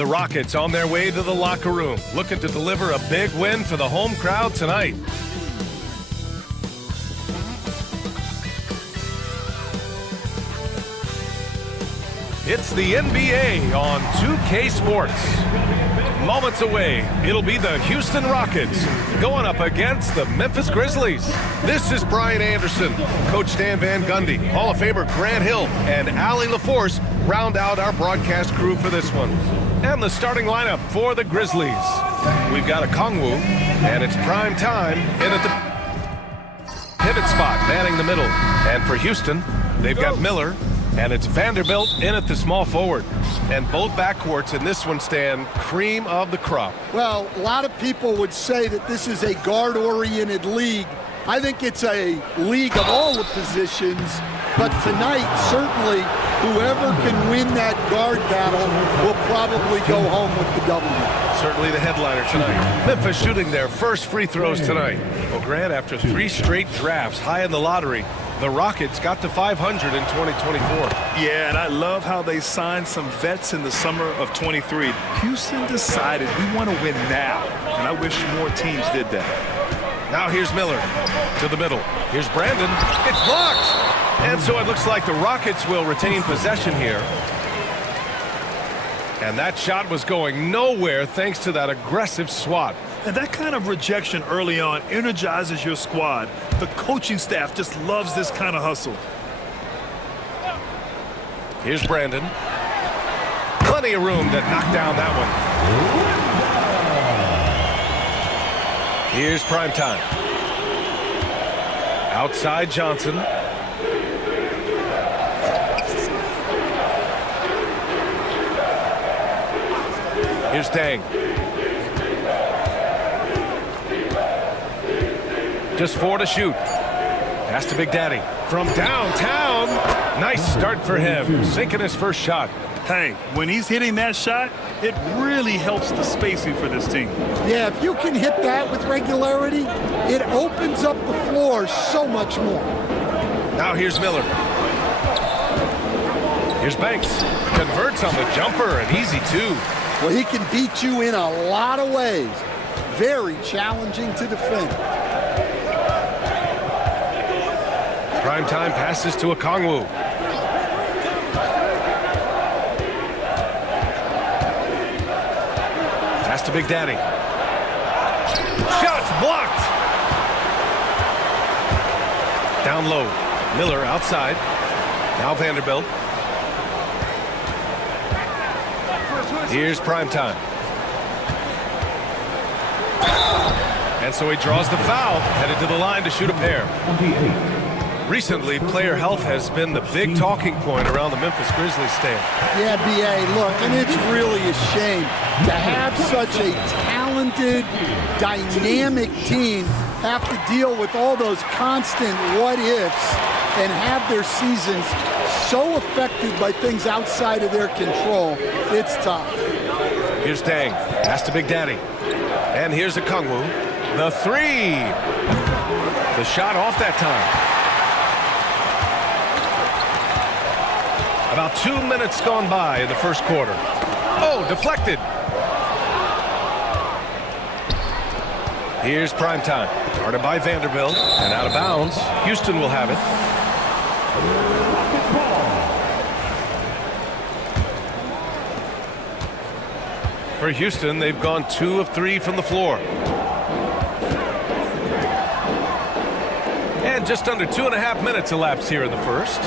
The Rockets on their way to the locker room, looking to deliver a big win for the home crowd tonight. It's the NBA on 2K Sports. Moments away, it'll be the Houston Rockets going up against the Memphis Grizzlies. This is Brian Anderson. Coach Stan Van Gundy, Hall of Famer Grant Hill, and Allie LaForce round out our broadcast crew for this one. And the starting lineup for the Grizzlies. We've got a Kongwu, and it's prime time in at the pivot spot, manning the middle. And for Houston, they've got Miller, and it's Vanderbilt in at the small forward. And both backcourts in this one stand cream of the crop. Well, a lot of people would say that this is a guard-oriented league. I think it's a league of all the positions, but tonight, certainly, whoever can win that guard battle will probably go home with the W. Certainly the headliner tonight. Memphis shooting their first free throws tonight. Well, Grant, after 3 straight drafts high in the lottery, the Rockets got to 500 in 2024. Yeah, and I love how they signed some vets in the summer of 23. Houston decided we want to win now, and I wish more teams did that. Now here's Miller to the middle. Here's Brandon. It's blocked. And so it looks like the Rockets will retain possession here. And that shot was going nowhere thanks to that aggressive swat. And that kind of rejection early on energizes your squad. The coaching staff just loves this kind of hustle. Here's Brandon. Plenty of room to knock down that one. Here's prime time. Outside Johnson. Here's Dang. Just 4 to shoot. Pass to Big Daddy. From downtown. Nice start for him. Sinking his first shot. Hey, when he's hitting that shot, it really helps the spacing for this team. Yeah, if you can hit that with regularity, it opens up the floor so much more. Now here's Miller. Here's Banks. Converts on the jumper, and easy too. Well, he can beat you in a lot of ways. Very challenging to defend. Primetime passes to Okongwu. Pass to Big Daddy. Shots blocked. Down low. Miller outside. Now Vanderbilt. Here's primetime. And so he draws the foul, headed to the line to shoot a pair. Recently, player health has been the big talking point around the Memphis Grizzlies stand. Yeah, B.A., look, and it's really a shame to have such a talented, dynamic team have to deal with all those constant what-ifs and have their seasons so affected by things outside of their control. It's tough. Here's Dang. Pass to Big Daddy. And here's Okongwu. The 3. The shot off that time. About 2 minutes gone by in the first quarter. Oh, deflected. Here's primetime. Guarded by Vanderbilt and out of bounds. Houston will have it. For Houston, they've gone 2 of 3 from the floor. And just under 2.5 minutes elapsed here in the first.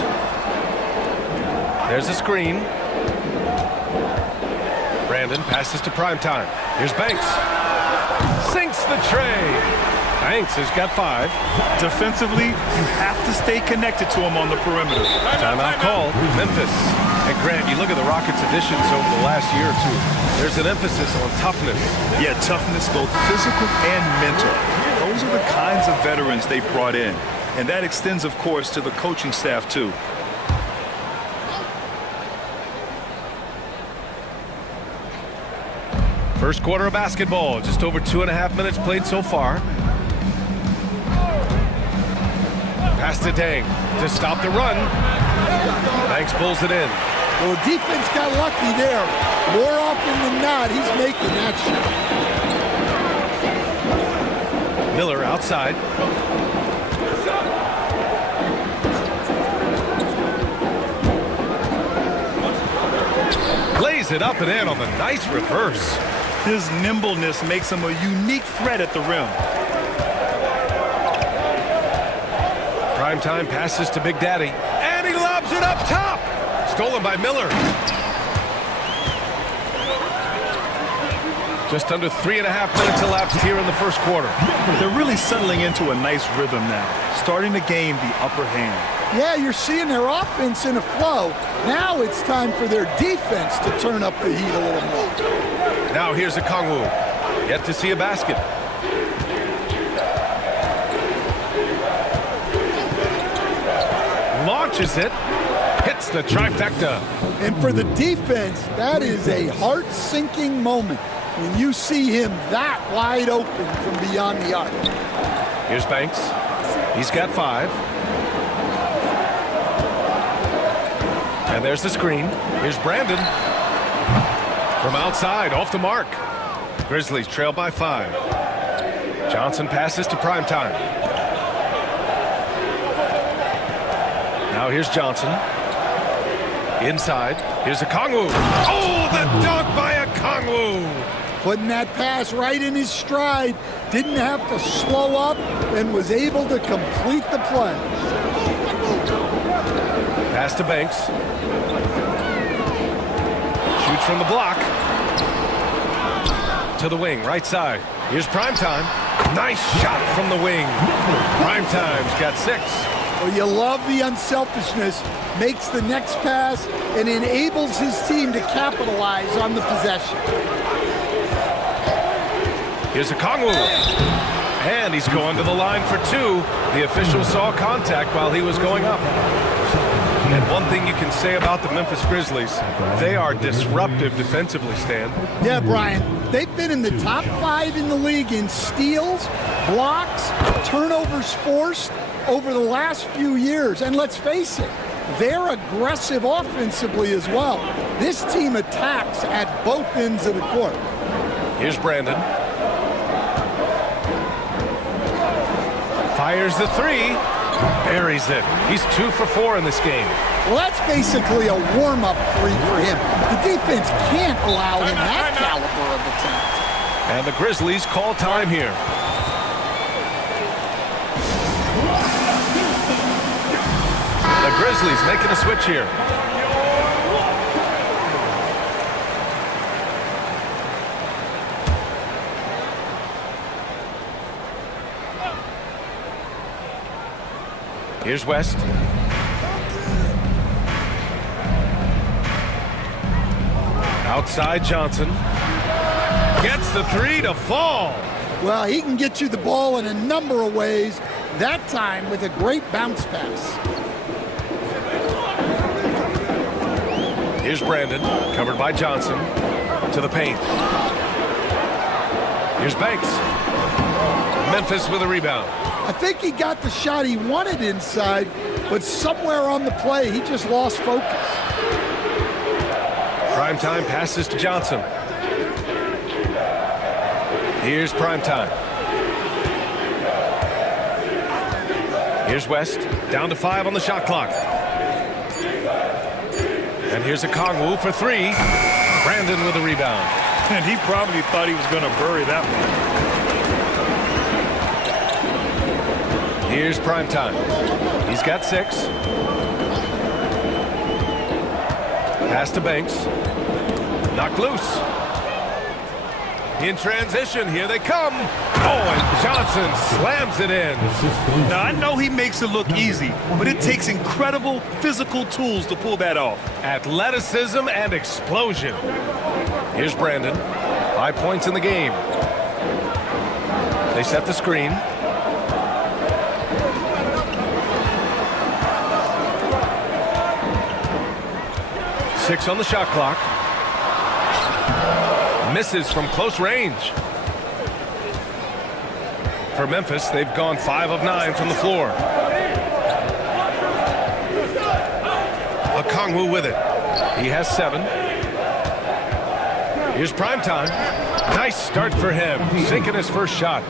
There's a screen. Brandon passes to primetime. Here's Banks. Sinks the tray. Banks has got 5. Defensively, you have to stay connected to him on the perimeter. Timeout called. Memphis. And Grant, you look at the Rockets' additions over the last year or two. There's an emphasis on toughness. Yeah, toughness, both physical and mental. Those are the kinds of veterans they brought in. And that extends, of course, to the coaching staff, too. First quarter of basketball, just over 2.5 minutes played so far. Pass to Dang to stop the run. Banks pulls it in. Well, the defense got lucky there. More often than not, he's making that shot. Miller outside. Lays it up and in on the nice reverse. His nimbleness makes him a unique threat at the rim. Primetime passes to Big Daddy, and he lobs it up top. Stolen by Miller. Just under 3.5 minutes elapsed here in the first quarter. They're really settling into a nice rhythm now, starting to gain the upper hand. Yeah, you're seeing their offense in a flow. Now it's time for their defense to turn up the heat a little more. Now here's a Kongwu. Yet to see a basket. Launches it. Hits the trifecta. And for the defense, that is a heart-sinking moment when you see him that wide open from beyond the arc. Here's Banks. He's got 5. And there's the screen. Here's Brandon. From outside, off the mark. Grizzlies trail by 5. Johnson passes to Primetime. Now here's Johnson. Inside. Here's a Kongwu. Oh, the dunk by a Kongwu. Putting that pass right in his stride. Didn't have to slow up and was able to complete the play. Pass to Banks. Shoots from the block. To the wing, right side. Here's Primetime. Nice shot from the wing. Primetime's got 6. Well, you love the unselfishness. Makes the next pass and enables his team to capitalize on the possession. Here's a Kongwu. And he's going to the line for 2. The official saw contact while he was going up. And one thing you can say about the Memphis Grizzlies, they are disruptive defensively, Stan. Yeah, Brian. They've been in the top 5 in the league in steals, blocks, turnovers forced over the last few years. And let's face it, they're aggressive offensively as well. This team attacks at both ends of the court. Here's Brandon. Fires the 3. Buries it. He's 2 for 4 in this game. Well, that's basically a warm-up 3 for him. The defense can't allow him that caliber of attempt. And the Grizzlies call time here. The Grizzlies making a switch here. Here's West. Outside Johnson. Gets the 3 to fall. Well, he can get you the ball in a number of ways, that time with a great bounce pass. Here's Brandon, covered by Johnson, to the paint. Here's Banks. Memphis with a rebound. I think he got the shot he wanted inside, but somewhere on the play, he just lost focus. Primetime passes to Johnson. Here's Primetime. Here's West, down to 5 on the shot clock. And here's a Kongwu for 3. Brandon with a rebound. And he probably thought he was going to bury that one. Here's Primetime. He's got 6. Pass to Banks. Knocked loose. In transition, here they come. Oh, and Johnson slams it in. Now, I know he makes it look easy, but it takes incredible physical tools to pull that off. Athleticism and explosion. Here's Brandon. 5 points in the game. They set the screen. Six on the shot clock. Misses from close range. For Memphis, they've gone 5 of 9 from the floor. Okongwu with it. He has 7. Here's primetime. Nice start for him, sinking his first shot.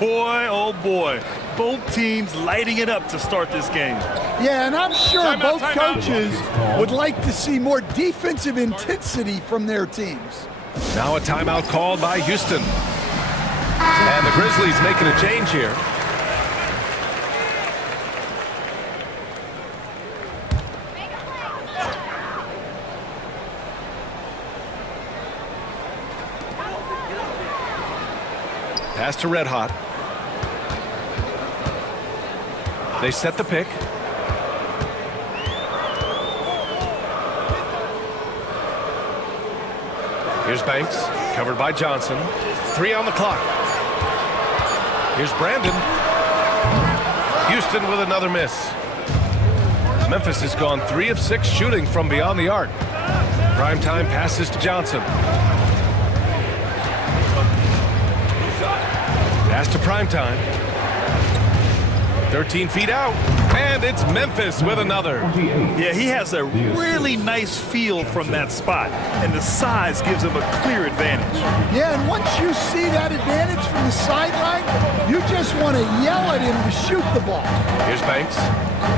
Boy, oh boy. Both teams lighting it up to start this game. Yeah, and I'm sure Timeout, both timeout. coaches would like to see more defensive intensity from their teams. Now a timeout called by Houston. And the Grizzlies making a change here. Pass to Red Hot. They set the pick. Here's Banks, covered by Johnson. 3 on the clock. Here's Brandon. Houston with another miss. Memphis has gone 3 of 6 shooting from beyond the arc. Primetime passes to Johnson. Pass to Primetime. 13 feet out. And it's Memphis with another. Yeah, he has a really nice feel from that spot, and the size gives him a clear advantage. Yeah, and once you see that advantage from the sideline, you just want to yell at him to shoot the ball. Here's Banks.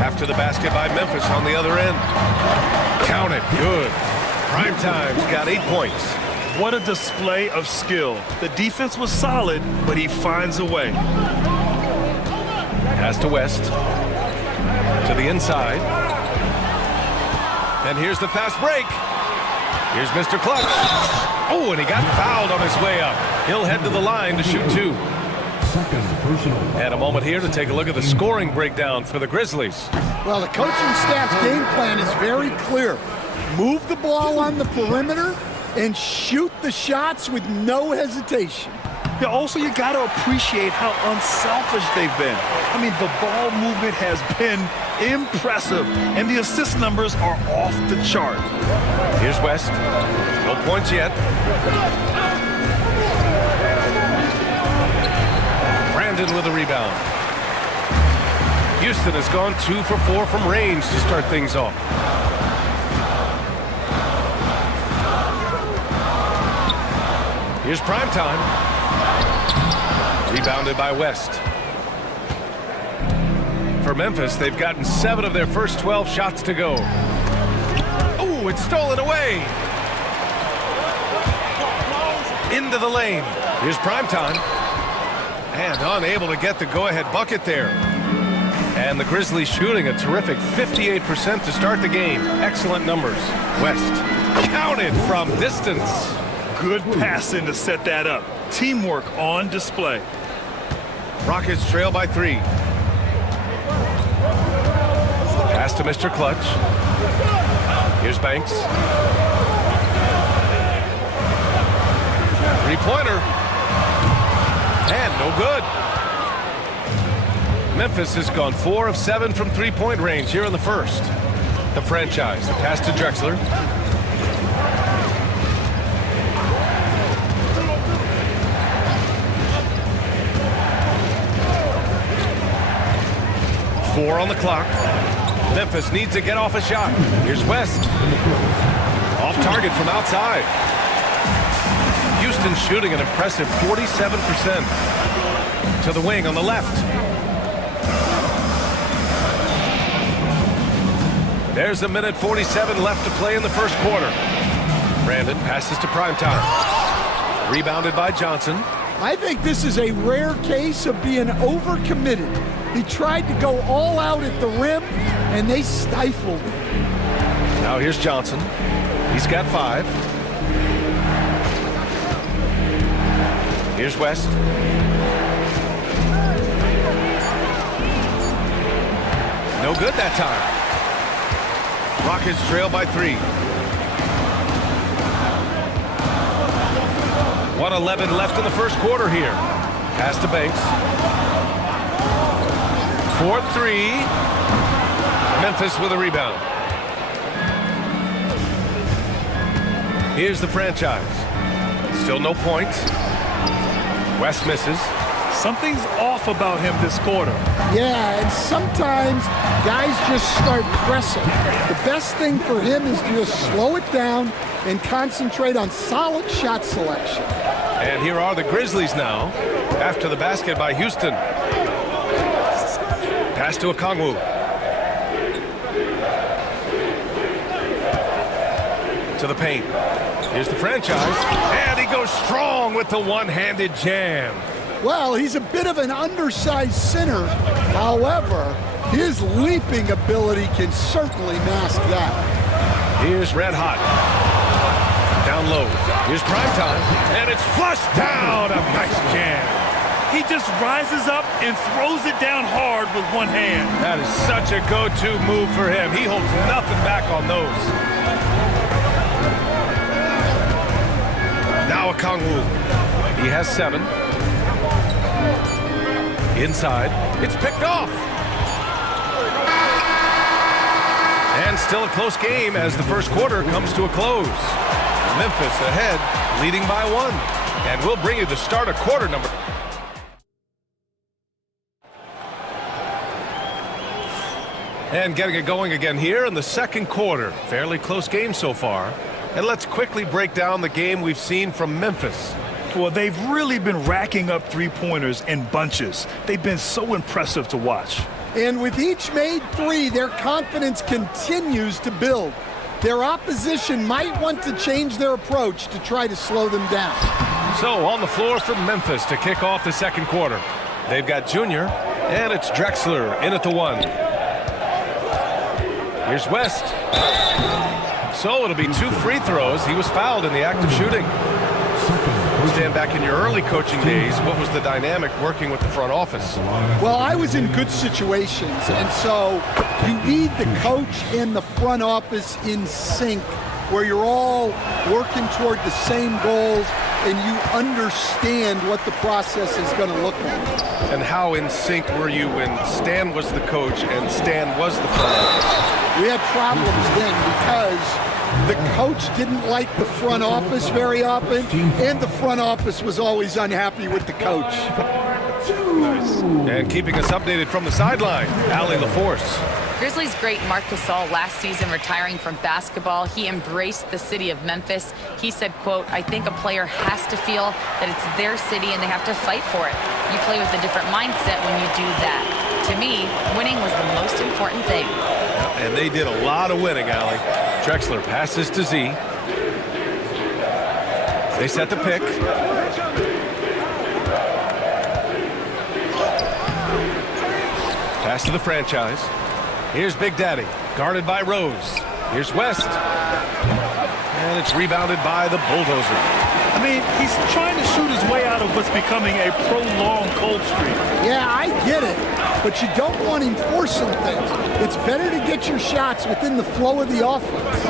After the basket by Memphis on the other end. Count it. Good. Primetime's got 8 points. What a display of skill. The defense was solid, but he finds a way. Pass to West. To the inside. And here's the fast break. Here's Mr. Clutch. Oh, and he got fouled on his way up. He'll head to the line to shoot 2. And a moment here to take a look at the scoring breakdown for the Grizzlies. Well, the coaching staff's game plan is very clear. Move the ball on the perimeter and shoot the shots with no hesitation. Yeah, also, you got to appreciate how unselfish they've been. I mean, the ball movement has been impressive, and the assist numbers are off the chart. Here's West. No points yet. Brandon with a rebound. Houston has gone 2 for 4 from range to start things off. Here's Primetime. Rebounded by West. For Memphis, they've gotten 7 of their first 12 shots to go. Oh, it's stolen away. Into the lane. Here's Primetime. And unable to get the go-ahead bucket there. And the Grizzlies shooting a terrific 58% to start the game. Excellent numbers. West counted from distance. Good passing to set that up. Teamwork on display. Rockets trail by 3. Pass to Mr. Clutch. Here's Banks. 3-pointer. And no good. Memphis has gone 4 of 7 from 3-point range here in the first. The franchise. The pass to Drexler. Four on the clock. Memphis needs to get off a shot. Here's West. Off target from outside. Houston shooting an impressive 47%. To the wing on the left. There's a minute 47 left to play in the first quarter. Brandon passes to Primetime. Rebounded by Johnson. I think this is a rare case of being overcommitted. He tried to go all out at the rim, and they stifled him. Now here's Johnson. He's got 5. Here's West. No good that time. Rockets trail by 3. 1:11 left in the first quarter here. Pass to Banks. 4-3. Memphis with a rebound. Here's the franchise. Still no points. West misses. Something's off about him this quarter. Yeah, and sometimes guys just start pressing. The best thing for him is to just slow it down and concentrate on solid shot selection. And here are the Grizzlies now, after the basket by Houston. Pass to Okongwu. To the paint. Here's the franchise. And he goes strong with the one-handed jam. Well, he's a bit of an undersized center. However, his leaping ability can certainly mask that. Here's Red Hot. Down low. Here's Primetime. And it's flushed down. A nice jam. He just rises up and throws it down hard with one hand. That is such a go-to move for him. He holds nothing back on those. Now Okongwu. He has 7. Inside. It's picked off. And still a close game as the first quarter comes to a close. Memphis ahead, leading by 1. And we'll bring you the start of quarter number. And getting it going again here in the second quarter. Fairly close game so far. And let's quickly break down the game we've seen from Memphis. Well, they've really been racking up three-pointers in bunches. They've been so impressive to watch. And with each made 3, their confidence continues to build. Their opposition might want to change their approach to try to slow them down. So on the floor for Memphis to kick off the second quarter. They've got Junior, and it's Drexler in at the 1. Here's West. So it'll be 2 free throws. He was fouled in the act of shooting. Stand back in your early coaching days, what was the dynamic working with the front office? Well, I was in good situations, and so you need the coach and the front office in sync, where you're all working toward the same goals and you understand what the process is going to look like. And how in sync were you when Stan was the coach and Stan was the front office? We had problems then because the coach didn't like the front office very often, and the front office was always unhappy with the coach. Nice. And keeping us updated from the sideline, Allie LaForce. Grizzlies great Marc Gasol last season retiring from basketball. He embraced the city of Memphis. He said, quote, "I think a player has to feel that it's their city and they have to fight for it. You play with a different mindset when you do that. To me, winning was the most important thing." And they did a lot of winning, Allie. Drexler passes to Z. They set the pick. Pass to the franchise. Here's Big Daddy, guarded by Rose. Here's West. And it's rebounded by the Bulldozer. I mean, he's trying to shoot his way out of what's becoming a prolonged cold streak. Yeah, I get it, but you don't want him forcing things. It's better to get your shots within the flow of the offense.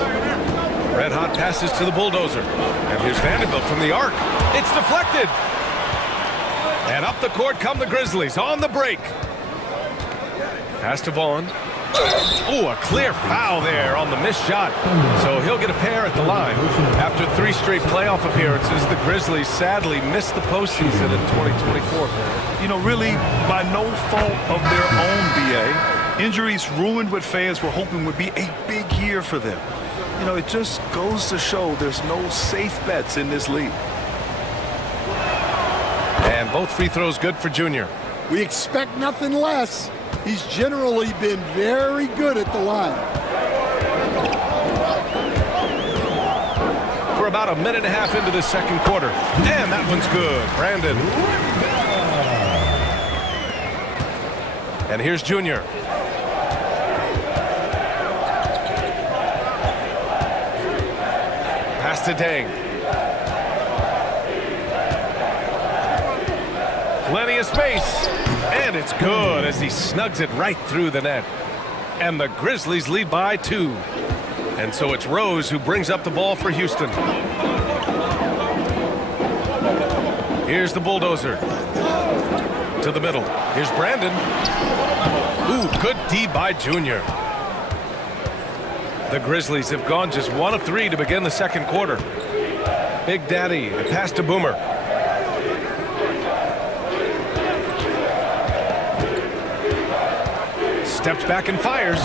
Red Hot passes to the Bulldozer. And here's Vanderbilt from the arc. It's deflected. And up the court come the Grizzlies on the break. Pass to Vaughn. Oh, a clear foul there on the missed shot. So he'll get a pair at the line. After 3 straight playoff appearances, the Grizzlies sadly missed the postseason in 2024. You know, really by no fault of their own, BA. Injuries ruined what fans were hoping would be a big year for them. You know, it just goes to show there's no safe bets in this league. And both free throws good for Junior. We expect nothing less. He's generally been very good at the line. We're about a minute and a half into the second quarter. And that one's good. Brandon. And here's Junior. Pass to Dang. Plenty of space. And it's good as he snugs it right through the net. And the Grizzlies lead by 2. And so it's Rose who brings up the ball for Houston. Here's the Bulldozer. To the middle. Here's Brandon. Ooh, good D by Junior. The Grizzlies have gone just 1 of 3 to begin the second quarter. Big Daddy, the pass to Boomer. Steps back and fires,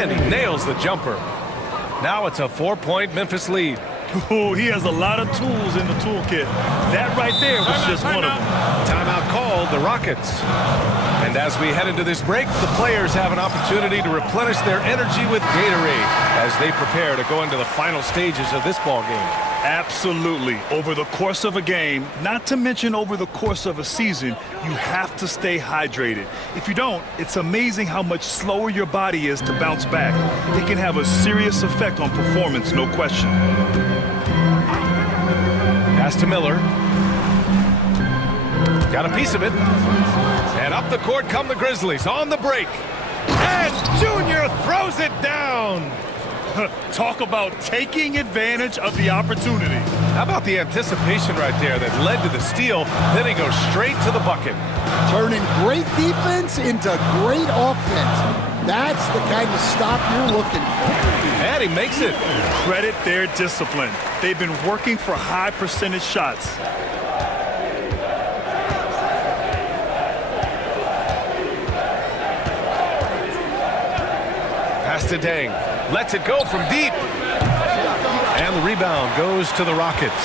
and he nails the jumper. Now it's a 4-point Memphis lead. Ooh, he has a lot of tools in the toolkit. That right there was just one of them. Timeout called, the Rockets. And as we head into this break, the players have an opportunity to replenish their energy with Gatorade as they prepare to go into the final stages of this ball game. Absolutely. Over the course of a game, not to mention over the course of a season, you have to stay hydrated. If you don't, it's amazing how much slower your body is to bounce back. It can have a serious effect on performance, no question. Pass to Miller. Got a piece of it. And up the court come the Grizzlies on the break. And Junior throws it down. Talk about taking advantage of the opportunity. How about the anticipation right there that led to the steal? Then he goes straight to the bucket. Turning great defense into great offense. That's the kind of stop you're looking for. And he makes it. Credit their discipline. They've been working for high percentage shots. Pass to Dang. Lets it go from deep. And the rebound goes to the Rockets.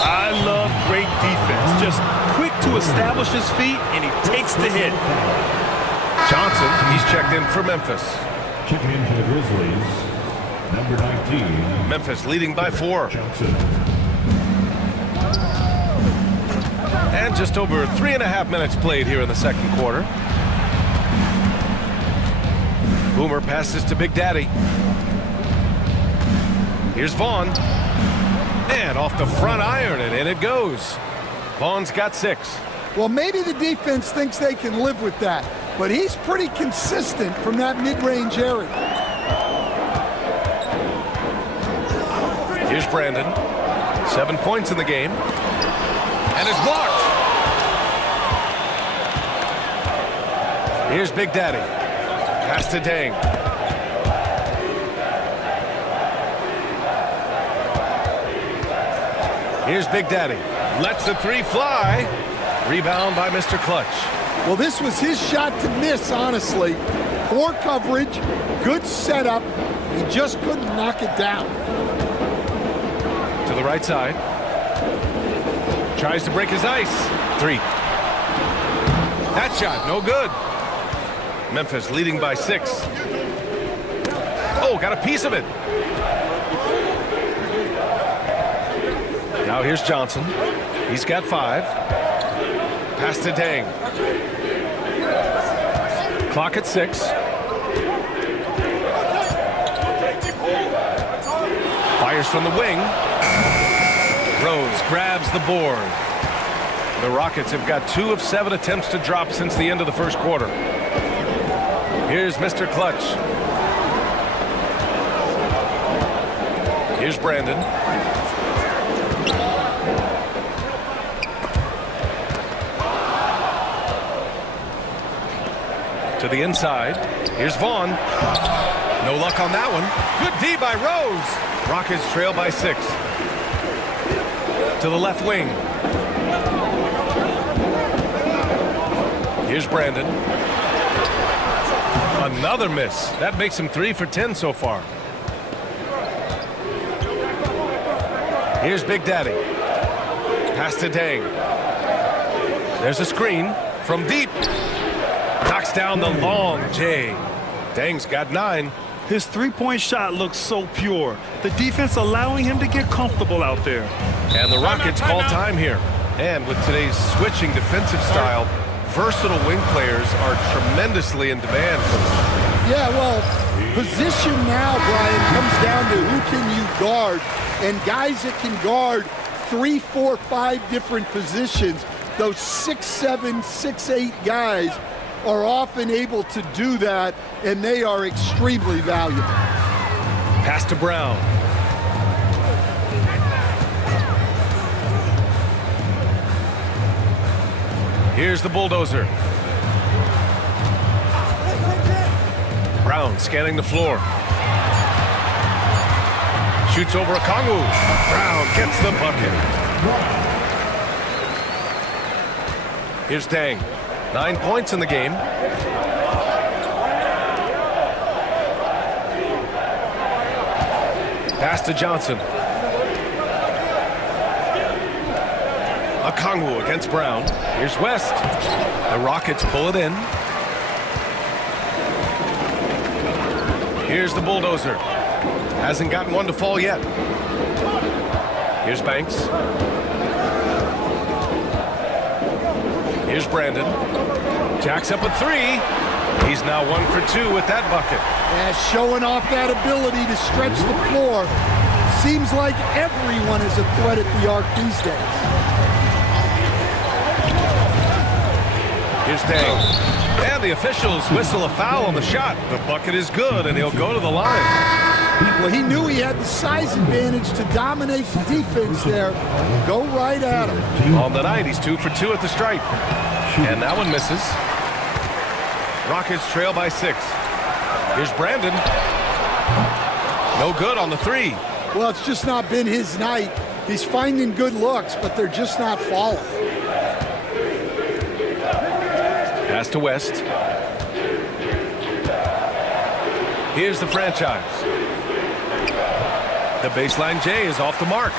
I love great defense. Just quick to establish his feet, and he takes the hit. Johnson, he's checked in for Memphis. Checking in for the Grizzlies, number 19. Memphis leading by 4. Johnson. And just over 3.5 minutes played here in the second quarter. Boomer passes to Big Daddy. Here's Vaughn. And off the front iron, and in it goes. Vaughn's got 6. Well, maybe the defense thinks they can live with that, but he's pretty consistent from that mid-range area. Here's Brandon. 7 points in the game. And it's blocked. Here's Big Daddy. Pass to Dang. Here's Big Daddy. Lets the 3 fly. Rebound by Mr. Clutch. Well, this was his shot to miss, honestly. Poor coverage, good setup. He just couldn't knock it down. To the right side. Tries to break his ice. 3. That shot, no good. Memphis leading by 6. Oh, got a piece of it. Now here's Johnson. He's got 5. Pass to Dang. Clock at 6. Fires from the wing. Rose grabs the board. The Rockets have got 2 of 7 attempts to drop since the end of the first quarter. Here's Mr. Clutch. Here's Brandon. To the inside. Here's Vaughn. No luck on that one. Good D by Rose. Rockets trail by 6. To the left wing. Here's Brandon. Another miss. That makes him 3 for 10 so far. Here's Big Daddy. Pass to Dang. There's a screen from deep. Knocks down the long J. Dang's got 9. His three-point shot looks so pure. The defense allowing him to get comfortable out there. And the Rockets call time here. And with today's switching defensive style, versatile wing players are tremendously in demand. Yeah, well, position now, Brian, comes down to who can you guard. And guys that can guard 3, 4, 5 different positions, those 6'7", 6'8" guys are often able to do that, and they are extremely valuable. Pass to Brown. Here's the bulldozer. Brown scanning the floor. Shoots over Okongwu. Brown gets the bucket. Here's Dang. 9 points in the game. Pass to Johnson. Okongwu against Brown. Here's West. The Rockets pull it in. Here's the bulldozer. Hasn't gotten one to fall yet. Here's Banks. Here's Brandon. Jacks up a three. He's now 1 for 2 with that bucket. Yeah, showing off that ability to stretch the floor. Seems like everyone is a threat at the arc these days. Here's Dang. And the officials whistle a foul on the shot. The bucket is good, and he'll go to the line. Well, he knew he had the size advantage to dominate the defense there. Go right at him. On the night, he's 2 for 2 at the stripe. And that one misses. Rockets trail by 6. Here's Brandon. No good on the three. Well, it's just not been his night. He's finding good looks, but they're just not falling. Pass to West. Here's the franchise. The baseline J is off the mark.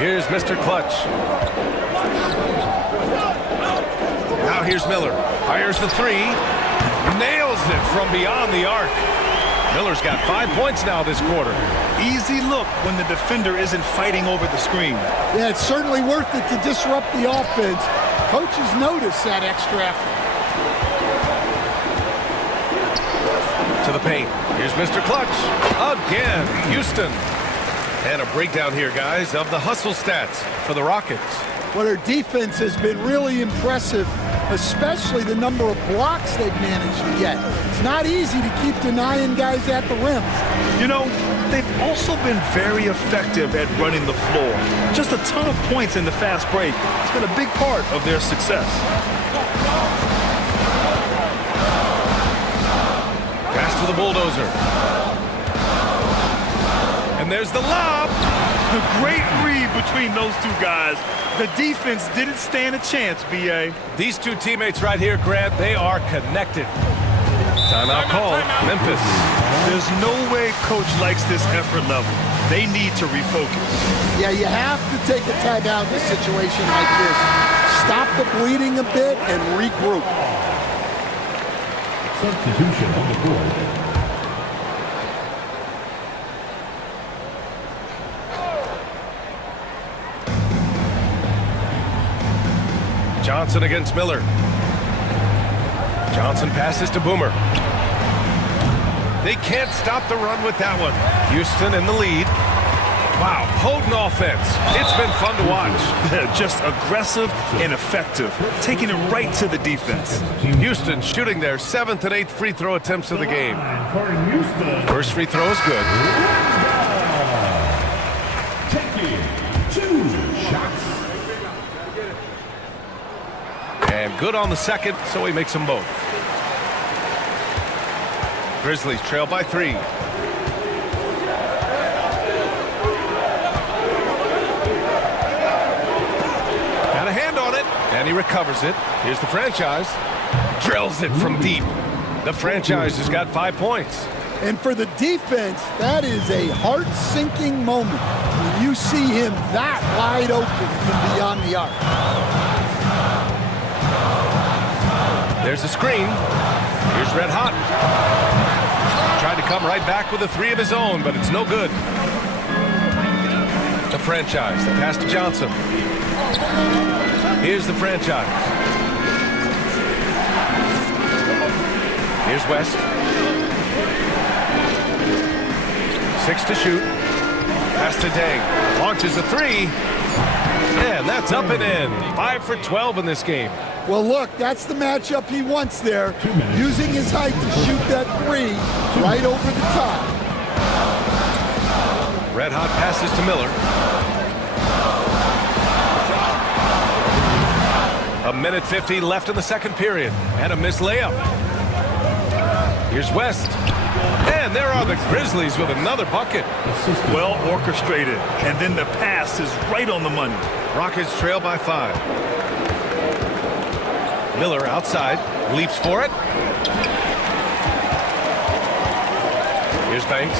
Here's Mr. Clutch. Now here's Miller. Fires the three. Nails it from beyond the arc. Miller's got 5 points now this quarter. Easy look when the defender isn't fighting over the screen. Yeah, it's certainly worth it to disrupt the offense. Coaches notice that extra effort. To the paint. Here's Mr. Clutch. Again, Houston. And a breakdown here, guys, of the hustle stats for the Rockets. Well, their defense has been really impressive, especially the number of blocks they've managed to get. It's not easy to keep denying guys at the rim. You know, they've also been very effective at running the floor. Just a ton of points in the fast break. It's been a big part of their success. Pass to the bulldozer. And there's the lob. The great read between those two guys. The defense didn't stand a chance, B.A. These two teammates right here, Grant, they are connected. Timeout call, Memphis. There's no way coach likes this effort level. They need to refocus. Yeah, you have to take a timeout in a situation like this. Stop the bleeding a bit and regroup. Substitution on the board. Johnson against Miller. Johnson passes to Boomer. They can't stop the run with that one. Houston in the lead. Wow, potent offense. It's been fun to watch. Just aggressive and effective, taking it right to the defense. Houston shooting their 7th and 8th free throw attempts of the game. For Houston. First free throw is good. Taking 2 shots. And good on the second, so he makes them both. Grizzlies trail by 3. Got a hand on it, and he recovers it. Here's the franchise. Drills it from deep. The franchise has got 5 points. And for the defense, that is a heart-sinking moment when you see him that wide open from beyond the arc. There's a screen. Here's Red Hot. Tried to come right back with a 3 of his own, but it's no good. The franchise. The pass to Johnson. Here's the franchise. Here's West. 6 to shoot. Pass to Dang. Launches a 3. And that's up and in. 5 for 12 in this game. Well, look, that's the matchup he wants there. Using his height to shoot that 3 right over the top. Red Hot passes to Miller. A minute 50 left in the second period. And a missed layup. Here's West. And there are the Grizzlies with another bucket. Well orchestrated. And then the pass is right on the money. Rockets trail by 5. Miller outside, leaps for it. Here's Banks.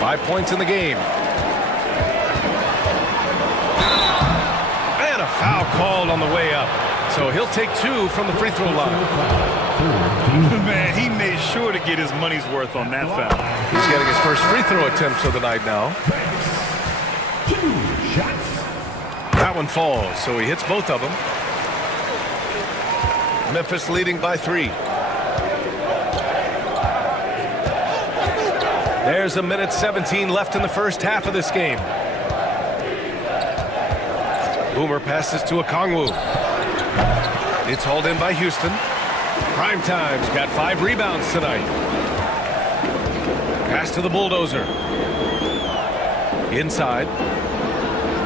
5 points in the game. And a foul called on the way up. So he'll take 2 from the free throw line. Man, he made sure to get his money's worth on that foul. He's getting his first free throw attempts of the night now. 2 shots. That one falls, so he hits both of them. Memphis leading by 3. There's 1:17 left in the first half of this game. Boomer passes to Okongwu. It's hauled in by Houston. Primetime's got 5 rebounds tonight. Pass to the Bulldozer. Inside.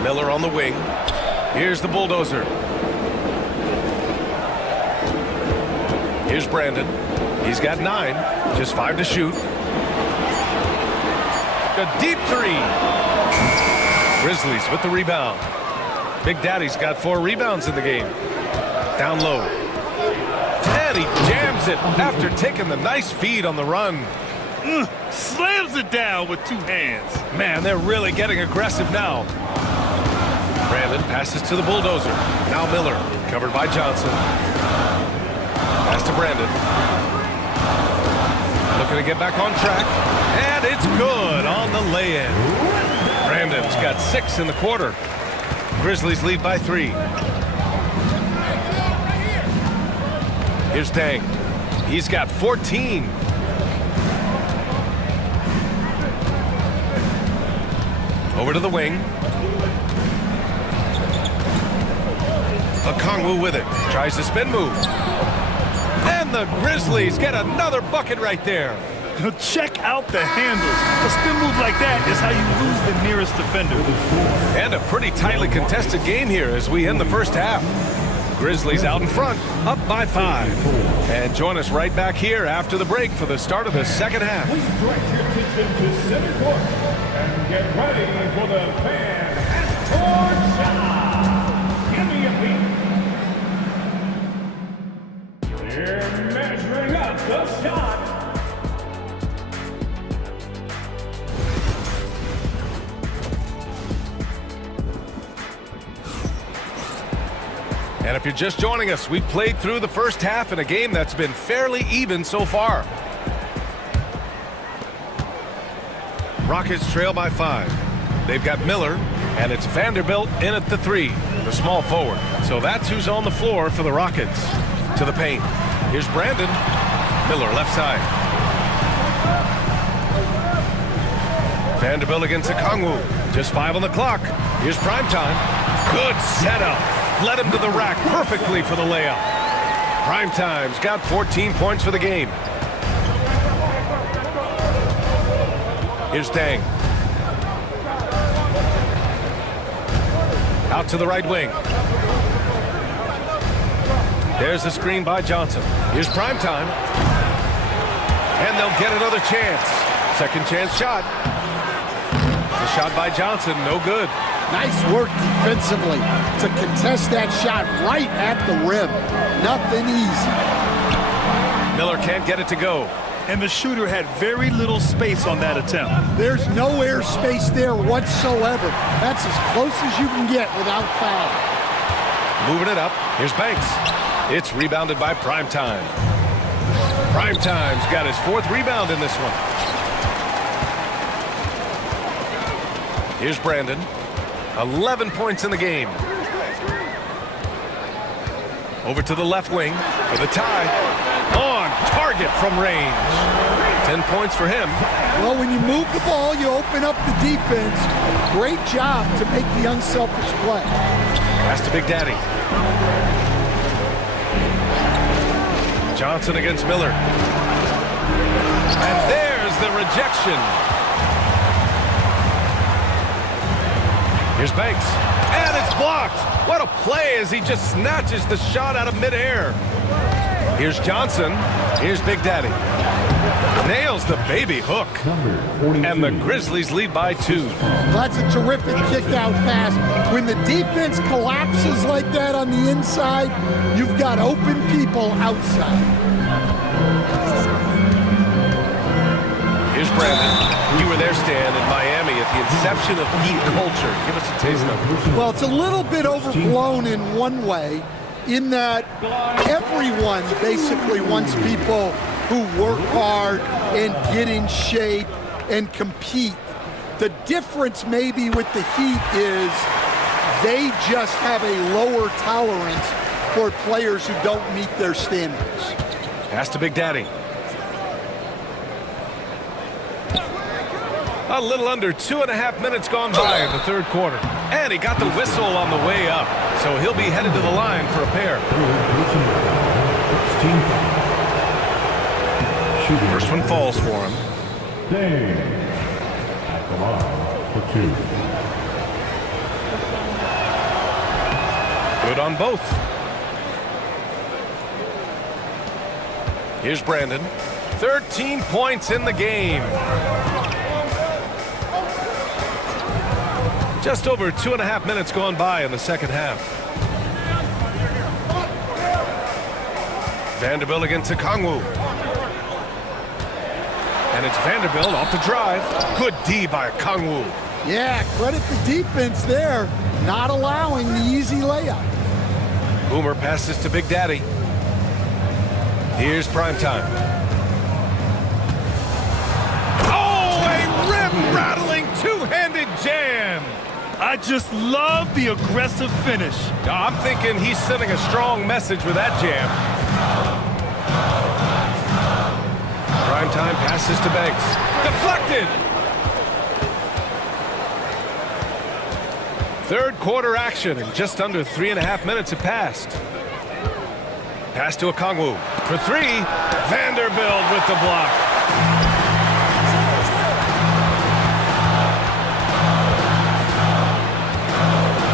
Miller on the wing. Here's the Bulldozer. Here's Brandon. He's got 9. Just 5 to shoot. A deep 3. Grizzlies with the rebound. Big Daddy's got 4 rebounds in the game. Down low. And he jams it after taking the nice feed on the run. Slams it down with 2 hands. Man, they're really getting aggressive now. Brandon passes to the Bulldozer. Now Miller, covered by Johnson. Pass to Brandon. Looking to get back on track. And it's good on the lay-in. Brandon's got 6 in the quarter. Grizzlies lead by 3. Here's Dang. He's got 14. Over to the wing. Okongwu with it. Tries the spin move. And the Grizzlies get another bucket right there. Check out the handles. A spin move like that is how you lose the nearest defender. And a pretty tightly contested game here as we end the first half. Grizzlies out in front, up by 5. And join us right back here after the break for the start of the second half. Please direct your attention to center court and get ready for the fan half-court shot. Give me a beat. They're measuring up the shot. And if you're just joining us, we played through the first half in a game that's been fairly even so far. Rockets trail by 5. They've got Miller, and it's Vanderbilt in at the 3, the small forward. So that's who's on the floor for the Rockets. To the paint. Here's Brandon. Miller left side. Vanderbilt against Okongwu. Just 5 on the clock. Here's Primetime. Good setup. Led him to the rack perfectly for the layup. Primetime's got 14 points for the game. Here's Dang. Out to the right wing. There's the screen by Johnson. Here's Primetime. And they'll get another chance. Second chance shot. The shot by Johnson, no good. Nice work defensively to contest that shot right at the rim. Nothing easy. Miller can't get it to go. And the shooter had very little space on that attempt. There's no air space there whatsoever. That's as close as you can get without foul. Moving it up. Here's Banks. It's rebounded by Primetime. Primetime's got his 4th rebound in this one. Here's Brandon. 11 points in the game. Over to the left wing for the tie. On target from range. 10 points for him. Well, when you move the ball, you open up the defense. Great job to make the unselfish play. Pass to Big Daddy. Johnson against Miller. And there's the rejection. Here's Banks. And it's blocked. What a play as he just snatches the shot out of midair. Here's Johnson. Here's Big Daddy. Nails the baby hook. And the Grizzlies lead by 2. That's a terrific kick-out pass. When the defense collapses like that on the inside, you've got open people outside. Here's Brandon. You were there, Stan, in Miami at the inception of Heat culture. Give us a taste of it. Well, it's a little bit overblown in one way, in that everyone basically wants people who work hard and get in shape and compete. The difference maybe with the Heat is they just have a lower tolerance for players who don't meet their standards. Pass to Big Daddy. A little under 2.5 minutes gone by in the third quarter. And he got the whistle on the way up. So he'll be headed to the line for a pair. First one falls for him. Dane at the line for 2. Good on both. Here's Brandon. 13 points in the game. Just over 2.5 minutes gone by in the second half. Vanderbilt against Okongwu. And it's Vanderbilt off the drive. Good D by Okongwu. Yeah, credit the defense there, not allowing the easy layup. Boomer passes to Big Daddy. Here's Primetime. Oh, a rim-rattling two-handed jam. I just love the aggressive finish. I'm thinking he's sending a strong message with that jam. Primetime passes to Banks. Deflected! Third quarter action, and just under 3.5 minutes have passed. Pass to Okongwu for 3. Vanderbilt with the block.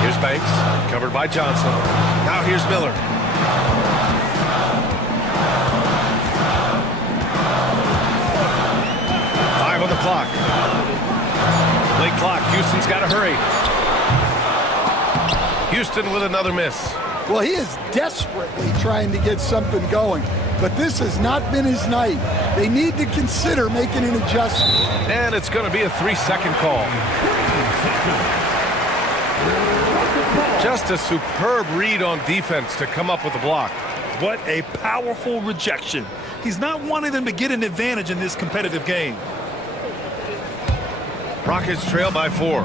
Here's Banks, covered by Johnson. Now here's Miller. On the clock. Late clock. Houston's got to hurry. Houston with another miss. Well, he is desperately trying to get something going, but this has not been his night. They need to consider making an adjustment. And it's going to be a 3-second call. Just a superb read on defense to come up with the block. What a powerful rejection. He's not wanting them to get an advantage in this competitive game. Rockets trail by 4.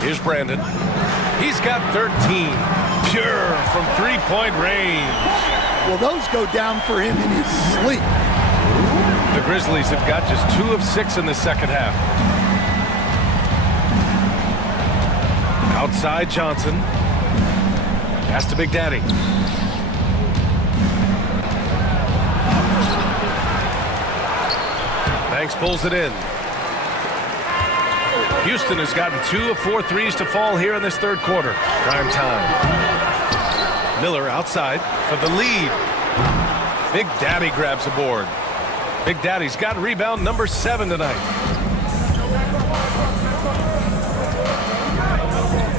Here's Brandon. He's got 13. Pure from 3-point range. Well, those go down for him in his sleep. The Grizzlies have got just 2 of 6 in the second half. Outside Johnson. Pass to Big Daddy. Banks pulls it in. Houston has gotten 2 of 4 threes to fall here in this third quarter. Prime time. Miller outside for the lead. Big Daddy grabs the board. Big Daddy's got rebound number 7 tonight.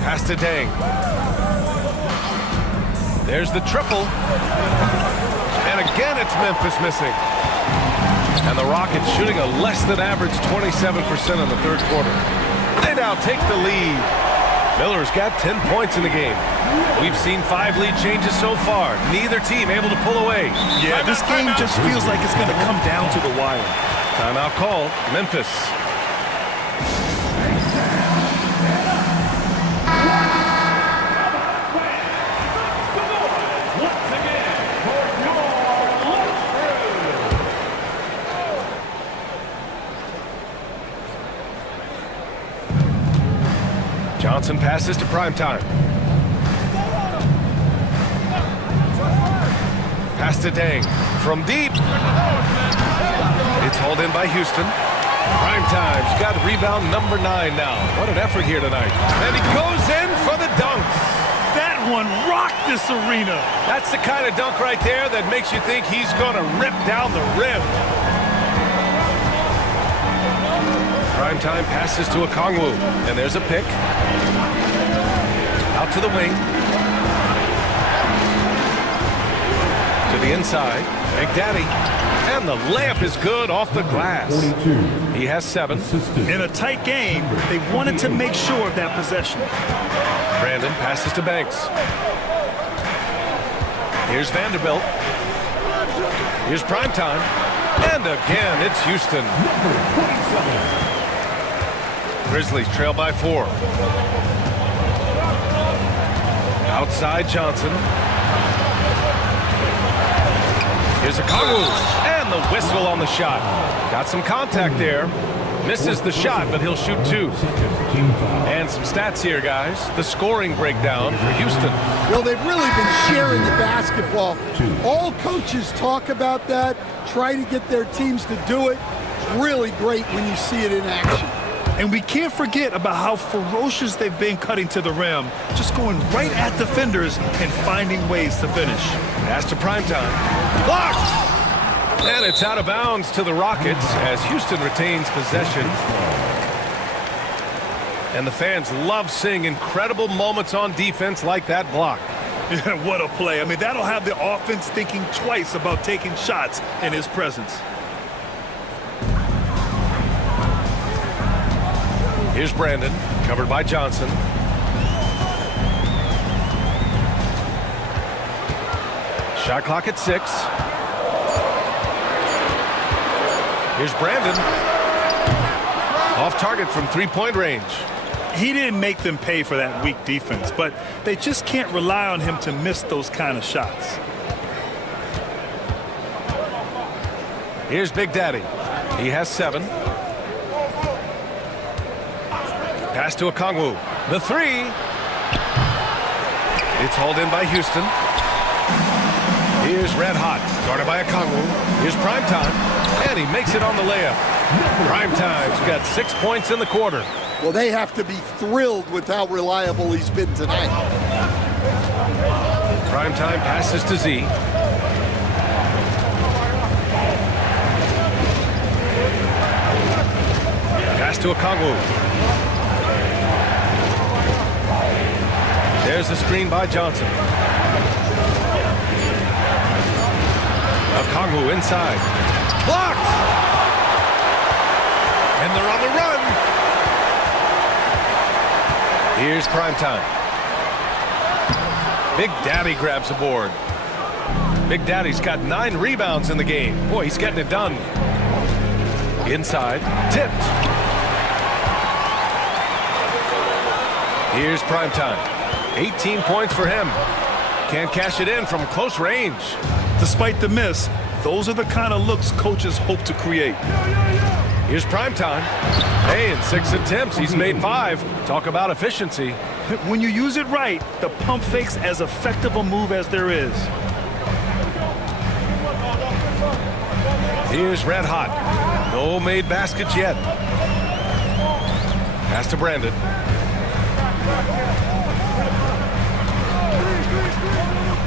Pass to Dang. There's the triple. And again, it's Memphis missing. And the Rockets shooting a less than average 27% in the third quarter. They now take the lead. Miller's got 10 points in the game. We've seen 5 lead changes so far. Neither team able to pull away. Yeah, this game just feels like it's going to come down to the wire. Timeout call, Memphis. Johnson passes to Primetime. Pass to Dang. From deep. It's hauled in by Houston. Primetime's got rebound number 9 now. What an effort here tonight. And he goes in for the dunk. That one rock this arena. That's the kind of dunk right there that makes you think he's going to rip down the rim. Primetime passes to Okongwu, and there's a pick. Out to the wing. To the inside. Big Daddy. And the layup is good off the glass. He has 7. In a tight game, they wanted to make sure of that possession. Brandon passes to Banks. Here's Vanderbilt. Here's Primetime. And again, it's Houston. Grizzlies trail by 4. Outside Johnson. Here's Okongwu. And the whistle on the shot. Got some contact there. Misses the shot, but he'll shoot 2. And some stats here, guys. The scoring breakdown for Houston. Well, they've really been sharing the basketball. All coaches talk about that, try to get their teams to do it. It's really great when you see it in action. And we can't forget about how ferocious they've been cutting to the rim, just going right at defenders and finding ways to finish. Pass to Primetime. Blocked! And it's out of bounds to the Rockets as Houston retains possession. And the fans love seeing incredible moments on defense like that block. What a play. I mean, that'll have the offense thinking twice about taking shots in his presence. Here's Brandon, covered by Johnson. Shot clock at 6. Here's Brandon. Off target from three-point range. He didn't make them pay for that weak defense, but they just can't rely on him to miss those kind of shots. Here's Big Daddy. He has 7. Pass to Okongwu. The 3. It's hauled in by Houston. Here's Red Hot. Guarded by Okongwu. Here's Primetime. And he makes it on the layup. Primetime's got 6 points in the quarter. Well, they have to be thrilled with how reliable he's been tonight. Primetime passes to Z. Pass to Okongwu. There's the screen by Johnson. Okongwu inside. Blocked! And they're on the run. Here's Primetime. Big Daddy grabs the board. Big Daddy's got 9 rebounds in the game. Boy, he's getting it done. Inside. Tipped. Here's Primetime. 18 points for him. Can't cash it in from close range. Despite the miss, those are the kind of looks coaches hope to create. Here's Primetime. Hey, in 6 attempts, he's made 5. Talk about efficiency. When you use it right, the pump fake's as effective a move as there is. Here's Red Hot. No made baskets yet. Pass to Brandon.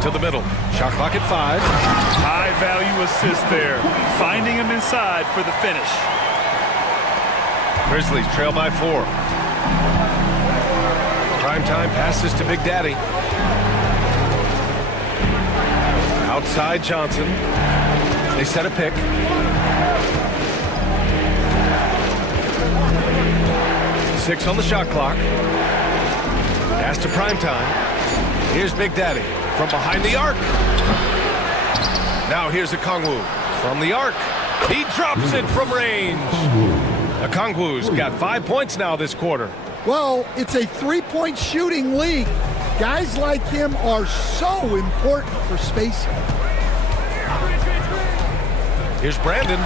To the middle. Shot clock at 5. High value assist there. Finding him inside for the finish. Grizzlies trail by 4. Primetime passes to Big Daddy. Outside Johnson. They set a pick. Six on the shot clock. Pass to Primetime. Here's Big Daddy from behind the arc. Now here's Okongwu from the arc. He drops it from range. Okongwu's got 5 points now this quarter. Well, it's a three-point shooting league. Guys like him are so important for spacing. Here's Brandon.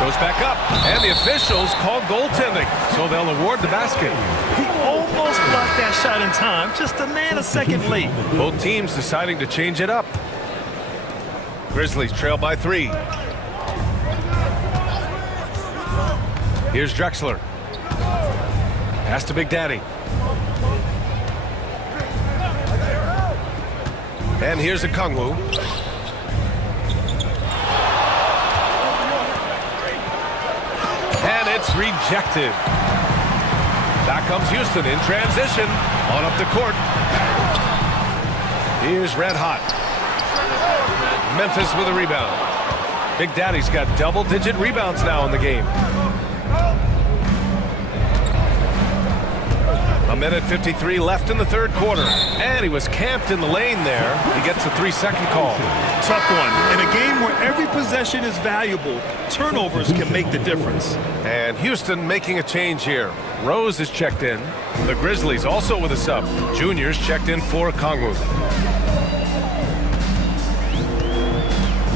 Goes back up. And the officials call goaltending, so they'll award the basket. He almost blocked that shot in time, just a nanosecond late. Both teams deciding to change it up. Grizzlies trail by 3. Here's Drexler. Pass to Big Daddy. And here's a Kungwu. And it's rejected. Back comes Houston in transition. On up the court. Here's Red Hot. Memphis with a rebound. Big Daddy's got double-digit rebounds now in the game. A minute 53 left in the third quarter. And he was camped in the lane there. He gets a 3-second call. Tough one. In a game where every possession is valuable, turnovers can make the difference. And Houston making a change here. Rose is checked in. The Grizzlies also with a sub. Junior's checked in for Kongwu.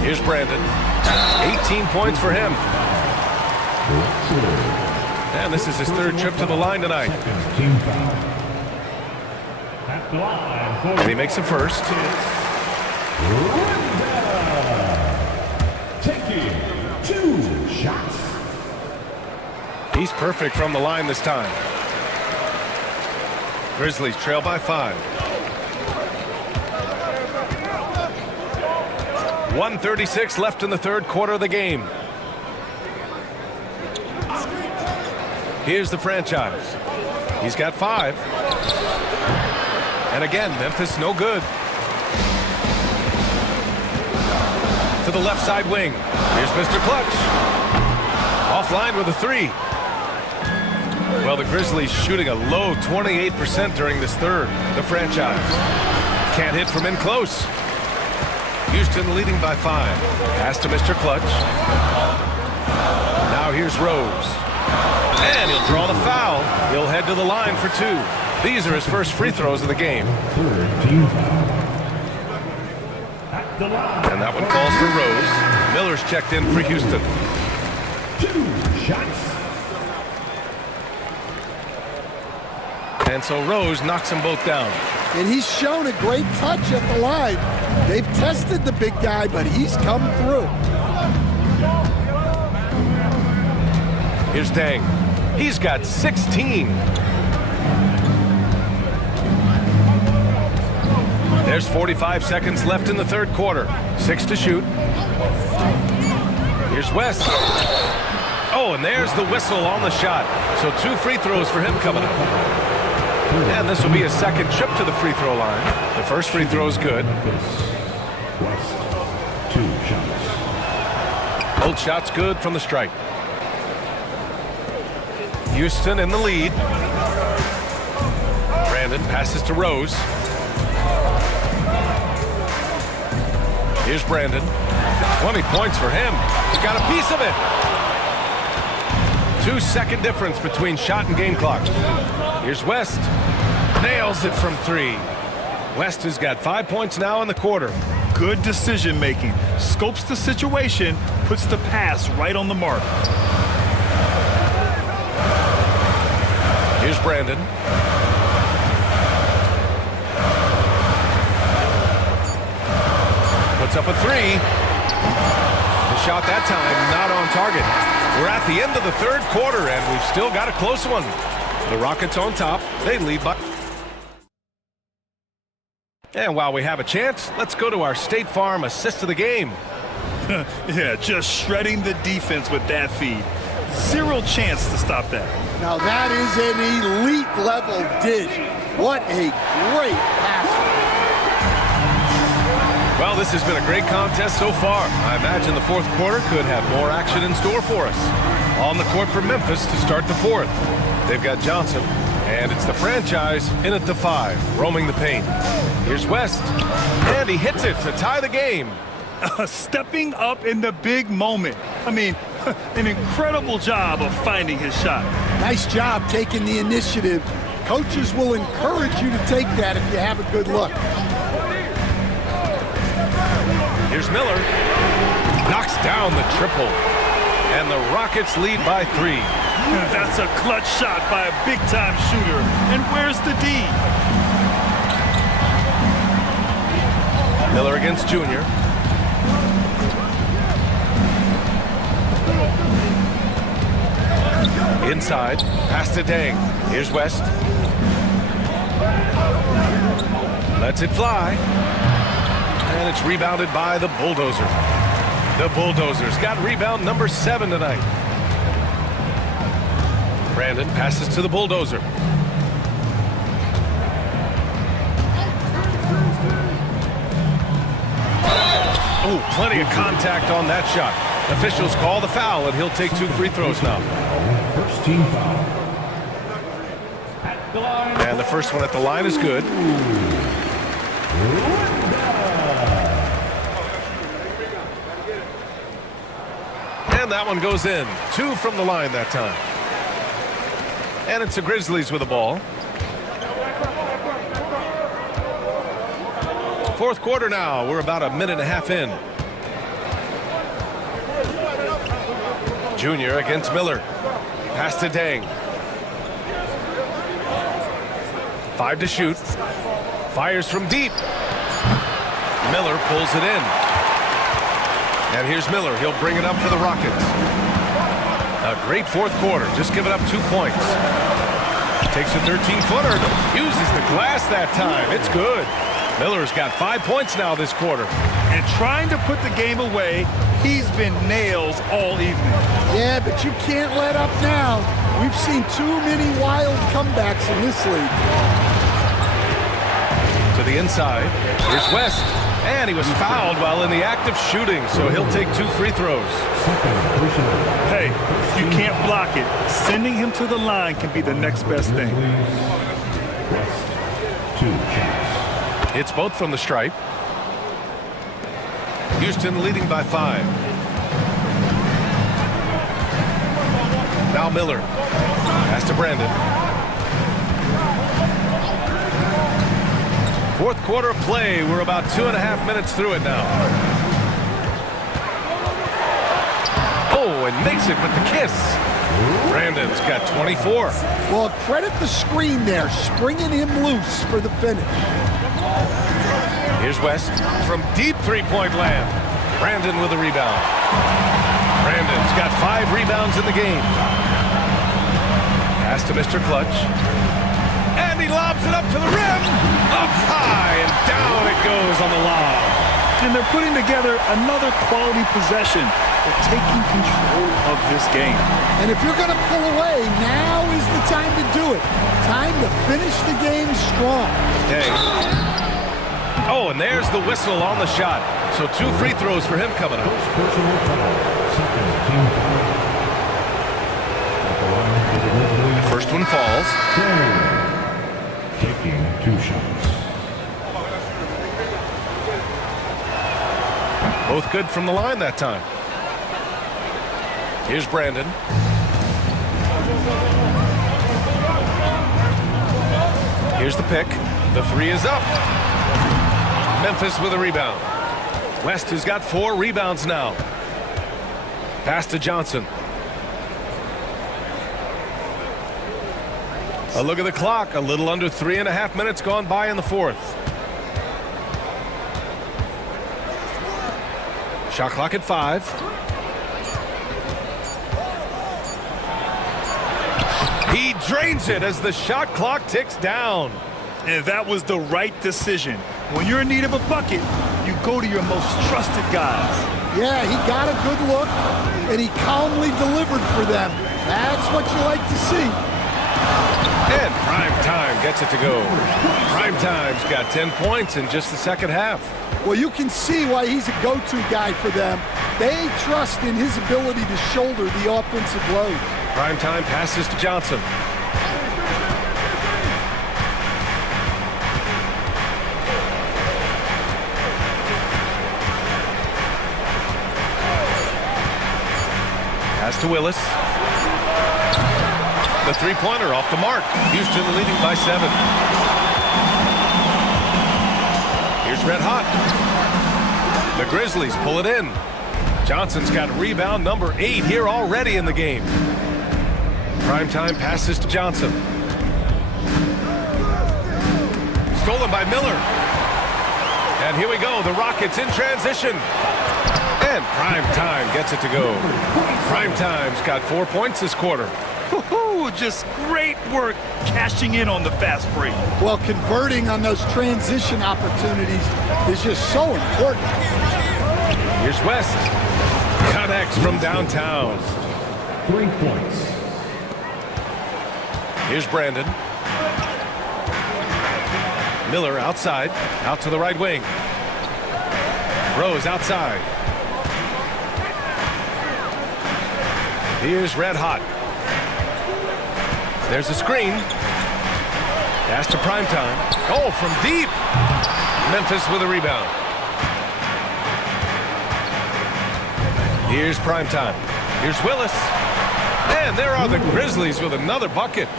Here's Brandon. 18 points for him. And this is his third trip to the line tonight. And he makes it first. Taking 2 shots. He's perfect from the line this time. Grizzlies trail by 5. 1:36 left in the third quarter of the game. Here's the franchise. He's got 5. And again, Memphis no good. To the left side wing. Here's Mr. Clutch. Offline with a 3. Well, the Grizzlies shooting a low 28% during this third. The franchise can't hit from in close. Houston leading by 5. Pass to Mr. Clutch. Now here's Rose. And he'll draw the foul. He'll head to the line for 2. These are his first free throws of the game. And that one falls for Rose. Miller's checked in for Houston. 2 shots. And so Rose knocks them both down. And he's shown a great touch at the line. They've tested the big guy, but he's come through. Here's Dang. He's got 16. There's 45 seconds left in the third quarter. 6 to shoot. Here's West. Oh, and there's the whistle on the shot. So 2 free throws for him coming up. And this will be his second trip to the free throw line. The first free throw is good. West, 2 shots. Both shots good from the stripe. Houston in the lead. Brandon passes to Rose. Here's Brandon. 20 points for him. He's got a piece of it. 2-second difference between shot and game clock. Here's West. Nails it from 3. West has got 5 points now in the quarter. Good decision making. Scopes the situation, puts the pass right on the mark. Here's Brandon. Puts up a 3. The shot that time not on target. We're at the end of the third quarter, and we've still got a close one. The Rockets on top. They lead by... And while we have a chance, let's go to our State Farm assist of the game. Yeah, just shredding the defense with that feed. 0 chance to stop that. Now that is an elite level dish. What a great pass. Well, this has been a great contest so far. I imagine the fourth quarter could have more action in store for us. On the court for Memphis to start the fourth. They've got Johnson, and it's the franchise in at the 5, roaming the paint. Here's West, and he hits it to tie the game. Stepping up in the big moment. I mean, an incredible job of finding his shot. Nice job taking the initiative. Coaches will encourage you to take that if you have a good look. Here's Miller. Knocks down the triple. And the Rockets lead by 3. That's a clutch shot by a big-time shooter. And where's the D? Miller against Junior. Inside. Pass to Dang. Here's West. Lets it fly. And it's rebounded by the Bulldozer. The Bulldozers got rebound number 7 tonight. Brandon passes to the Bulldozer. Oh, plenty of contact on that shot. Officials call the foul, and he'll take 2 free throws now. First team foul. At the line. And the first one at the line is good. And that one goes in. 2 from the line that time. And it's the Grizzlies with the ball. Fourth quarter now. We're about a minute and a half in. Junior against Miller. Pass to Dang. 5 to shoot. Fires from deep. Miller pulls it in. And here's Miller. He'll bring it up for the Rockets. A great fourth quarter. Just giving up 2 points. Takes a 13-footer. Uses the glass that time. It's good. Miller's got 5 points now this quarter. And trying to put the game away, he's been nails all evening. Yeah, but you can't let up now. We've seen too many wild comebacks in this league. To the inside. Here's West. And he was fouled while in the act of shooting, so he'll take 2 free throws. Hey, you can't block it. Sending him to the line can be the next best thing. It's both from the stripe. Houston leading by 5. Now Miller. Pass to Brandon. Fourth quarter of play. We're about 2.5 minutes through it now. Oh, and makes it with the kiss. Brandon's got 24. Well, credit the screen there, springing him loose for the finish. Here's West from deep three-point land. Brandon with a rebound. Brandon's got 5 rebounds in the game. Pass to Mr. Clutch. And he lobs it up to the rim. Up high and down it goes on the lob. And they're putting together another quality possession. They're taking control of this game. And if you're going to pull away, now is the time to do it. Time to finish the game strong. Hey. Oh, and there's the whistle on the shot. So 2 free throws for him coming up. The first one falls. Taking 2 shots. Both good from the line that time. Here's Brandon. Here's the pick. The 3 is up. Memphis with a rebound. West has got 4 rebounds now. Pass to Johnson. A look at the clock. A little under 3.5 minutes gone by in the fourth. Shot clock at 5. He drains it as the shot clock ticks down. And that was the right decision. When you're in need of a bucket, you go to your most trusted guys. Yeah, he got a good look, and he calmly delivered for them. That's what you like to see. And Prime Time gets it to go. Prime Time's got 10 points in just the second half. Well, you can see why he's a go-to guy for them. They trust in his ability to shoulder the offensive load. Prime Time passes to Johnson. Pass to Willis. The three-pointer off the mark. Houston leading by 7. Here's Red Hot. The Grizzlies pull it in. Johnson's got rebound number 8 here already in the game. Primetime passes to Johnson. Stolen by Miller. And here we go. The Rockets in transition. And Primetime gets it to go. Primetime's got 4 points this quarter. Woo-hoo. Ooh, just great work cashing in on the fast break. Well, converting on those transition opportunities is just so important. Here's West. Connects from downtown. 3 points. Here's Brandon. Miller outside, out to the right wing. Rose outside. Here's Red Hot. There's a screen. Pass to Primetime. Oh, from deep. Memphis with a rebound. Here's Primetime. Here's Willis. And there are the Grizzlies with another bucket.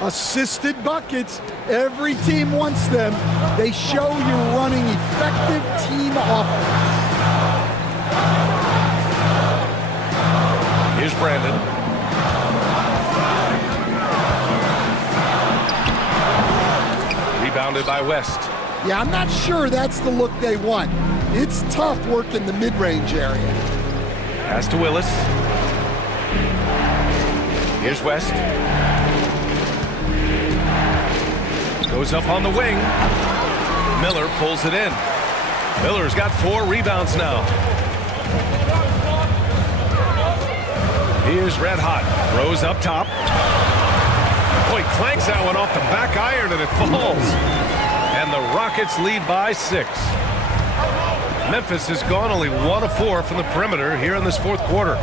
Assisted buckets. Every team wants them. They show you're running effective team offense. Here's Brandon. Rebounded by West. Yeah, I'm not sure that's the look they want. It's tough working the mid-range area. Pass to Willis. Here's West. Goes up on the wing. Miller pulls it in. Miller's got 4 rebounds now. Here's Red Hot. Rose up top. Boy, clanks that one off the back iron and it falls. And the Rockets lead by 6. Memphis has gone only 1 of 4 from the perimeter here in this 4th quarter.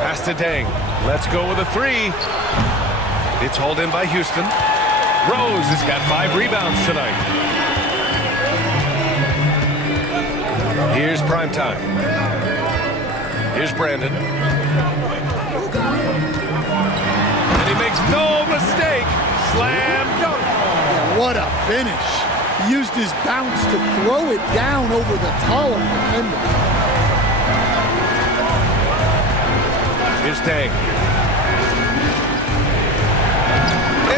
Pass to Dang. Let's go with a 3. It's hauled in by Houston. Rose has got 5 rebounds tonight. Here's Primetime. Here's Brandon. And he makes no mistake. Slam dunk. What a finish. He used his bounce to throw it down over the taller defender. Here's Dang.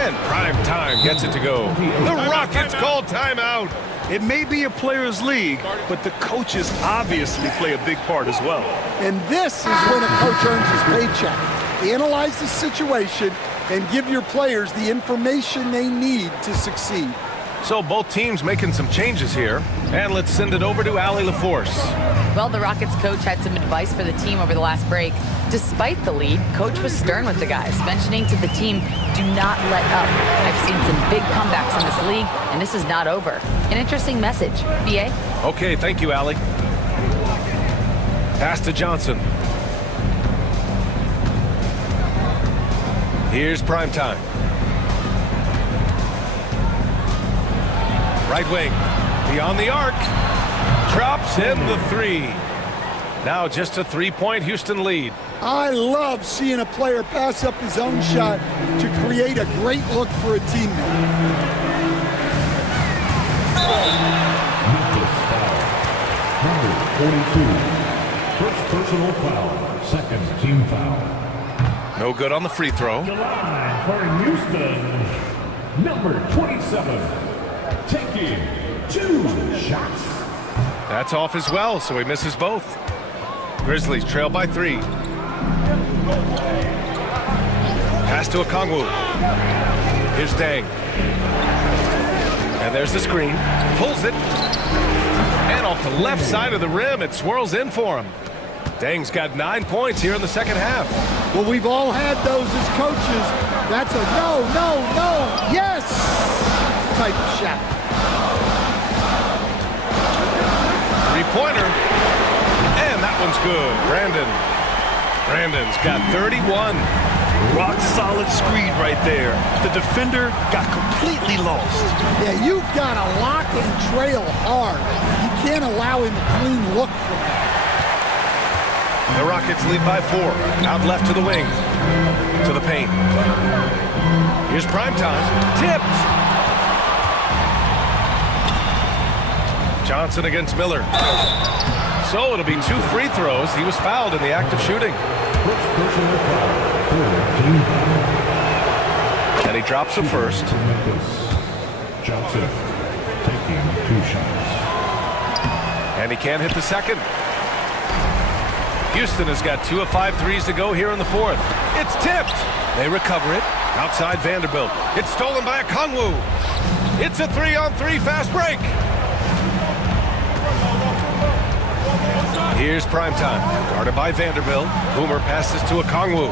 And Primetime gets it to go. The Rockets call timeout. It may be a players' league, but the coaches obviously play a big part as well. And this is when a coach earns his paycheck. Analyze the situation and give your players the information they need to succeed. So both teams making some changes here. And let's send it over to Allie LaForce. Well, the Rockets coach had some advice for the team over the last break. Despite the lead, coach was stern with the guys, mentioning to the team, do not let up. I've seen some big comebacks in this league, and this is not over. An interesting message. BA? Okay, thank you, Allie. Pass to Johnson. Here's Primetime. Right wing. Beyond the arc. Drops in the 3. Now just a 3-point Houston lead. I love seeing a player pass up his own shot to create a great look for a teammate. Number 42. First personal foul. Second team foul. No good on the free throw. The line for Houston. Number 27. Taking 2 shots. That's off as well, so he misses both. Grizzlies trail by 3. Pass to Okongwu. Here's Dang. And there's the screen. Pulls it. And off the left side of the rim, it swirls in for him. Dang's got 9 points here in the second half. Well, we've all had those as coaches. That's a no, no, no, yes type of shot. Three-pointer. And that one's good. Brandon's got 31. Rock solid screen right there. The defender got completely lost. Yeah, you've got to lock and trail hard. You can't allow him a clean look from that. The Rockets lead by 4. Out left to the wing. To the paint. Here's Primetime. Tipped. Johnson against Miller. So it'll be 2 free throws. He was fouled in the act of shooting. First personal foul. Team foul. And he drops the first. Memphis. Johnson taking 2 shots. And he can't hit the second. Houston has got 2 of 5 threes to go here in the fourth. It's tipped. They recover it. Outside Vanderbilt. It's stolen by Okongwu. It's a 3-on-3 fast break. Here's primetime. Guarded by Vanderbilt. Boomer passes to Okongwu.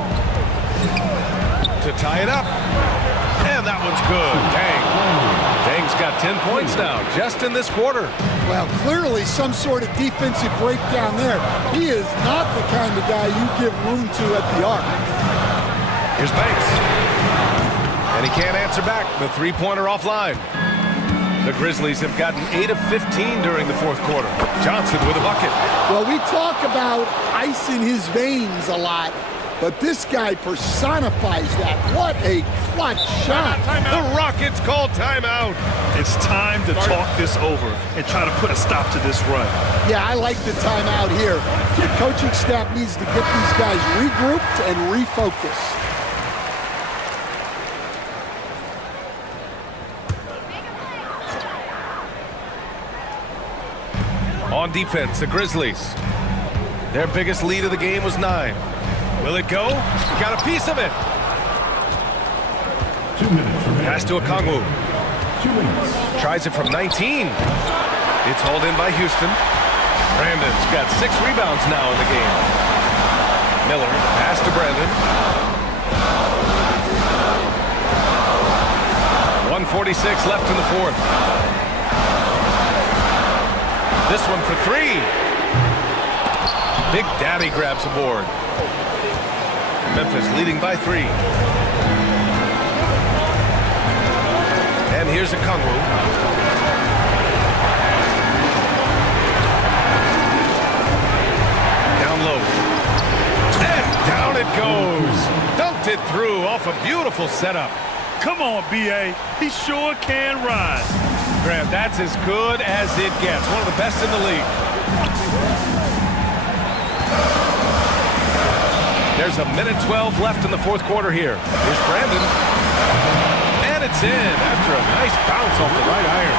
To tie it up. And that one's good. Dang. Dang's got 10 points now, just in this quarter. Well, clearly some sort of defensive breakdown there. He is not the kind of guy you give room to at the arc. Here's Banks. And he can't answer back. The three-pointer offline. The Grizzlies have gotten 8 of 15 during the fourth quarter. Johnson with a bucket. Well, we talk about ice in his veins a lot, but this guy personifies that. What a clutch shot. The Rockets call timeout. It's time to talk this over and try to put a stop to this run. Yeah, I like the timeout here. The coaching staff needs to get these guys regrouped and refocused. On defense, the Grizzlies. Their biggest lead of the game was 9. Will it go? Got a piece of it. 2 minutes remaining. Pass to Okongwu. 2 minutes. Tries it from 19. It's hauled in by Houston. Brandon's got 6 rebounds now in the game. Miller, pass to Brandon. 1:46 left in the fourth. This one for 3. Big Daddy grabs a board. Memphis leading by 3. And here's Okongwu. Down low. And down it goes. Dunked it through off a beautiful setup. Come on, B.A. He sure can ride. Graham, that's as good as it gets. One of the best in the league. There's 1:12 left in the fourth quarter here. Here's Brandon. And it's in after a nice bounce off the right iron.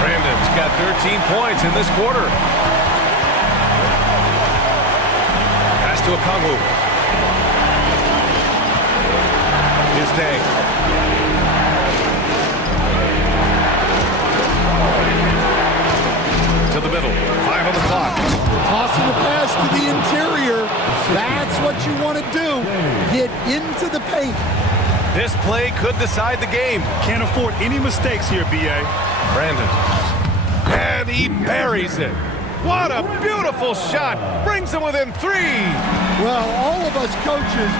Brandon's got 13 points in this quarter. Pass to Okongwu. Here's Dang. To the middle. 5 on the clock. Tossing a pass to the interior. That's what you want to do. Get into the paint. This play could decide the game. Can't afford any mistakes here, B.A. Brandon. And he buries it. What a beautiful shot. Brings them within 3. Well, all of us coaches,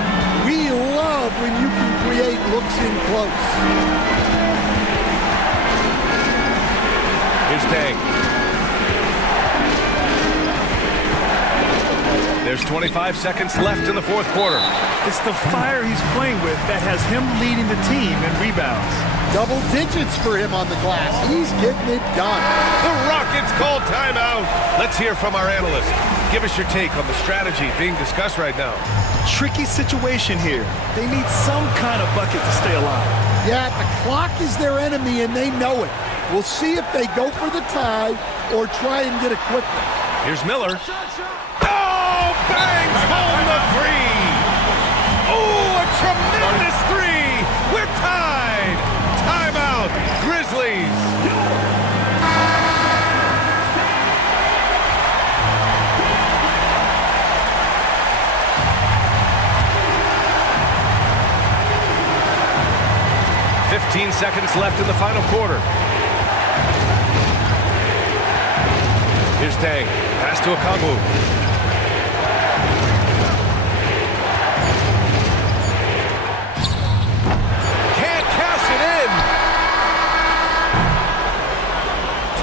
we love when you can create looks in close. Here's Dang. There's 25 seconds left in the fourth quarter. It's the fire he's playing with that has him leading the team in rebounds. Double digits for him on the glass. He's getting it done. The Rockets call timeout. Let's hear from our analyst. Give us your take on the strategy being discussed right now. Tricky situation here. They need some kind of bucket to stay alive. Yeah, the clock is their enemy and they know it. We'll see if they go for the tie or try and get a quick one. Here's Miller. Oh, bangs home the 3. Oh, a tremendous 3. We're tied. Timeout, Grizzlies. "15 seconds left in the final quarter. Here's Dang. Pass to Okongwu. Can't cash it in.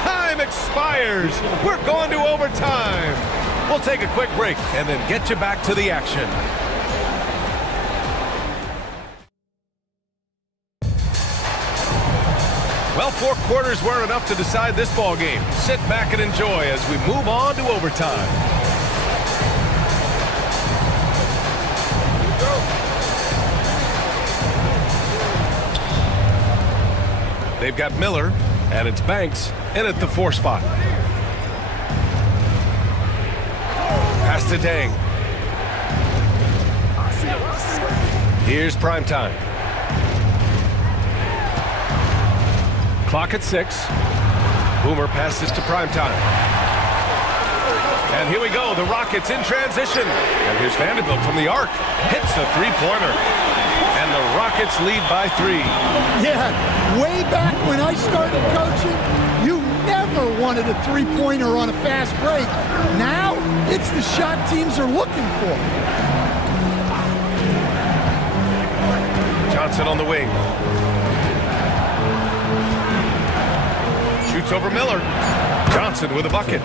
Time expires. We're going to overtime. We'll take a quick break and then get you back to the action. Well, 4 quarters weren't enough to decide this ball game. Sit back and enjoy as we move on to overtime. They've got Miller, and it's Banks in at the 4 spot. Pass to Dang. Here's prime time. Clock at 6. Boomer passes to prime time. And here we go, the Rockets in transition. And here's Vanderbilt from the arc. Hits the three-pointer. And the Rockets lead by 3. Yeah, way back when I started coaching, you never wanted a three-pointer on a fast break. Now, it's the shot teams are looking for. Johnson on the wing. Shoots over Miller. Johnson with a bucket.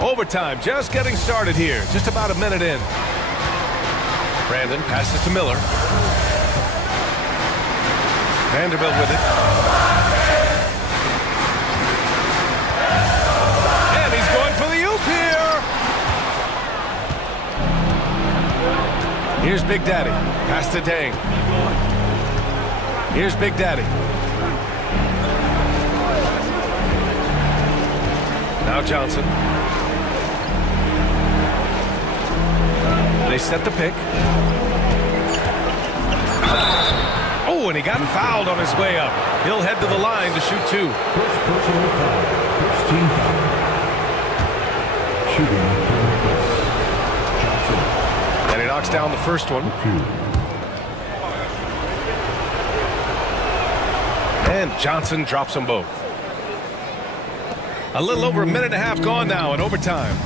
Overtime just getting started here. Just about a minute in. Brandon passes to Miller. Vanderbilt with it. And he's going for the oop here. Here's Big Daddy. Pass to Dang. Here's Big Daddy. Now Johnson. They set the pick. Oh, and he got fouled on his way up. He'll head to the line to shoot 2. First personal foul. First team foul. Shooting Johnson. And he knocks down the first one. And Johnson drops them both. A little over a minute and a half gone now in overtime.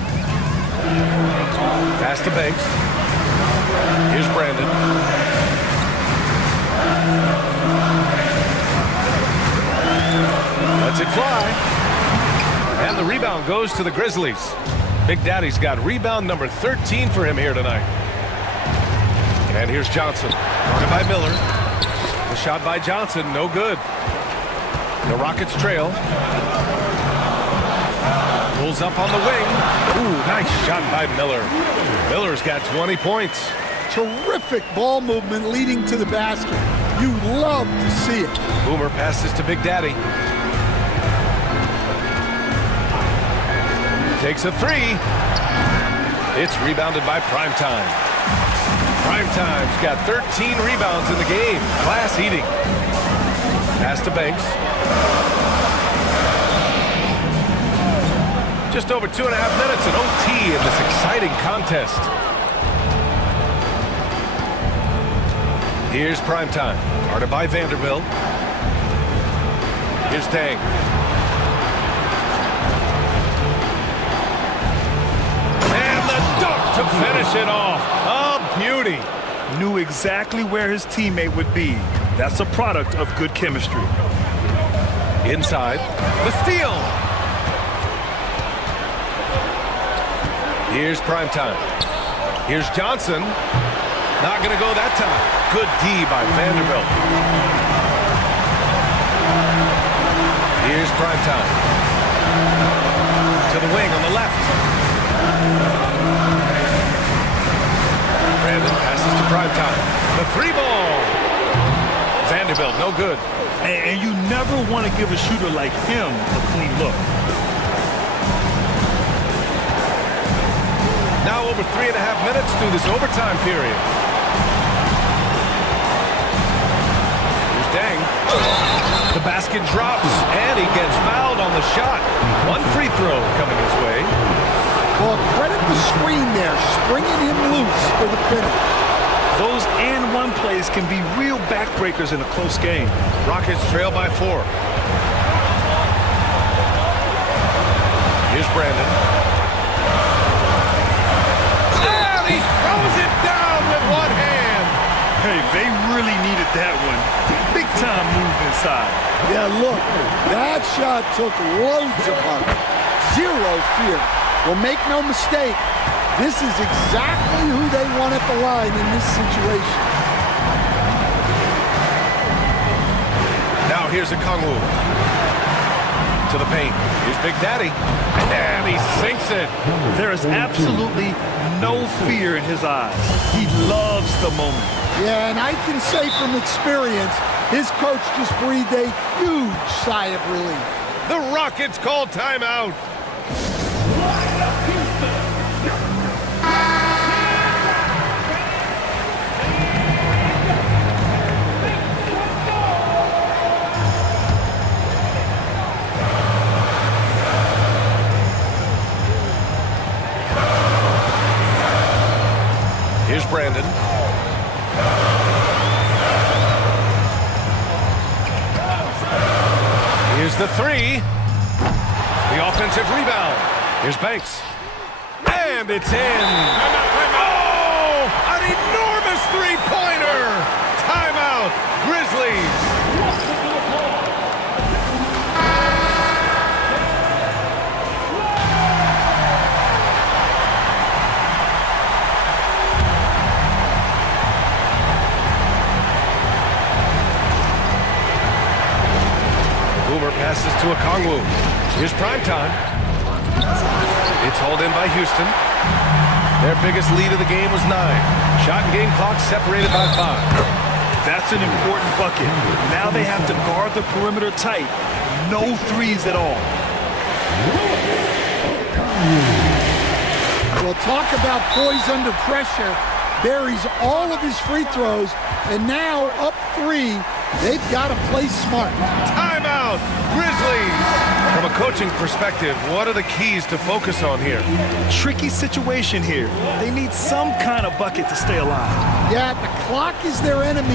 Pass to Banks. Here's Brandon. Lets it fly. And the rebound goes to the Grizzlies. Big Daddy's got rebound number 13 for him here tonight. And here's Johnson. Guarded by Miller. The shot by Johnson, no good. The Rockets trail. Pulls up on the wing. Ooh, nice shot by Miller. Miller's got 20 points. Terrific ball movement leading to the basket. You love to see it. Boomer passes to Big Daddy. Takes a 3. It's rebounded by Primetime. Primetime's got 13 rebounds in the game. Class eating. Pass to Banks. Just over 2.5 minutes in OT in this exciting contest. Here's Primetime. Guarded by Vanderbilt. Here's Dang. And the dunk to finish it off. A beauty. Knew exactly where his teammate would be. That's a product of good chemistry. Inside. The steal. Here's Primetime. Here's Johnson. Not going to go that time. Good D by Vanderbilt. Here's Primetime. To the wing on the left. Brandon passes to Primetime. The 3 ball. Vanderbilt, no good. And you never want to give a shooter like him a clean look. Now over 3.5 minutes through this overtime period. Here's Dang. The basket drops, and he gets fouled on the shot. 1 free throw coming his way. Well, credit the screen there, springing him loose for the finish. Those and 1 plays can be real backbreakers in a close game. Rockets trail by 4. Here's Brandon. And he throws it down with 1 hand. Hey, they really needed that one. Big time move inside. Yeah, look, that shot took loads of heart. 0 fear. Well, make no mistake, this is exactly who they want at the line in this situation. Now here's a Kongwu. To the paint. Here's Big Daddy. And he sinks it. There is absolutely no fear in his eyes. He loves the moment. Yeah, and I can say from experience, his coach just breathed a huge sigh of relief. The Rockets call timeout. Here's Brandon. Here's the three. The offensive rebound. Here's Banks. And it's in. Oh, an enormous three-pointer. Timeout, Grizzlies. Boomer passes to Okongwu. Here's primetime. It's hauled in by Houston. Their biggest lead of the game was 9. Shot and game clock separated by 5. That's an important bucket. Now they have to guard the perimeter tight. No threes at all. We'll talk about poise under pressure. Buries all of his free throws, and now up 3. They've got to play smart. Timeout, Grizzlies. From a coaching perspective, what are the keys to focus on here? Tricky situation here. They need some kind of bucket to stay alive. Yeah, the clock is their enemy.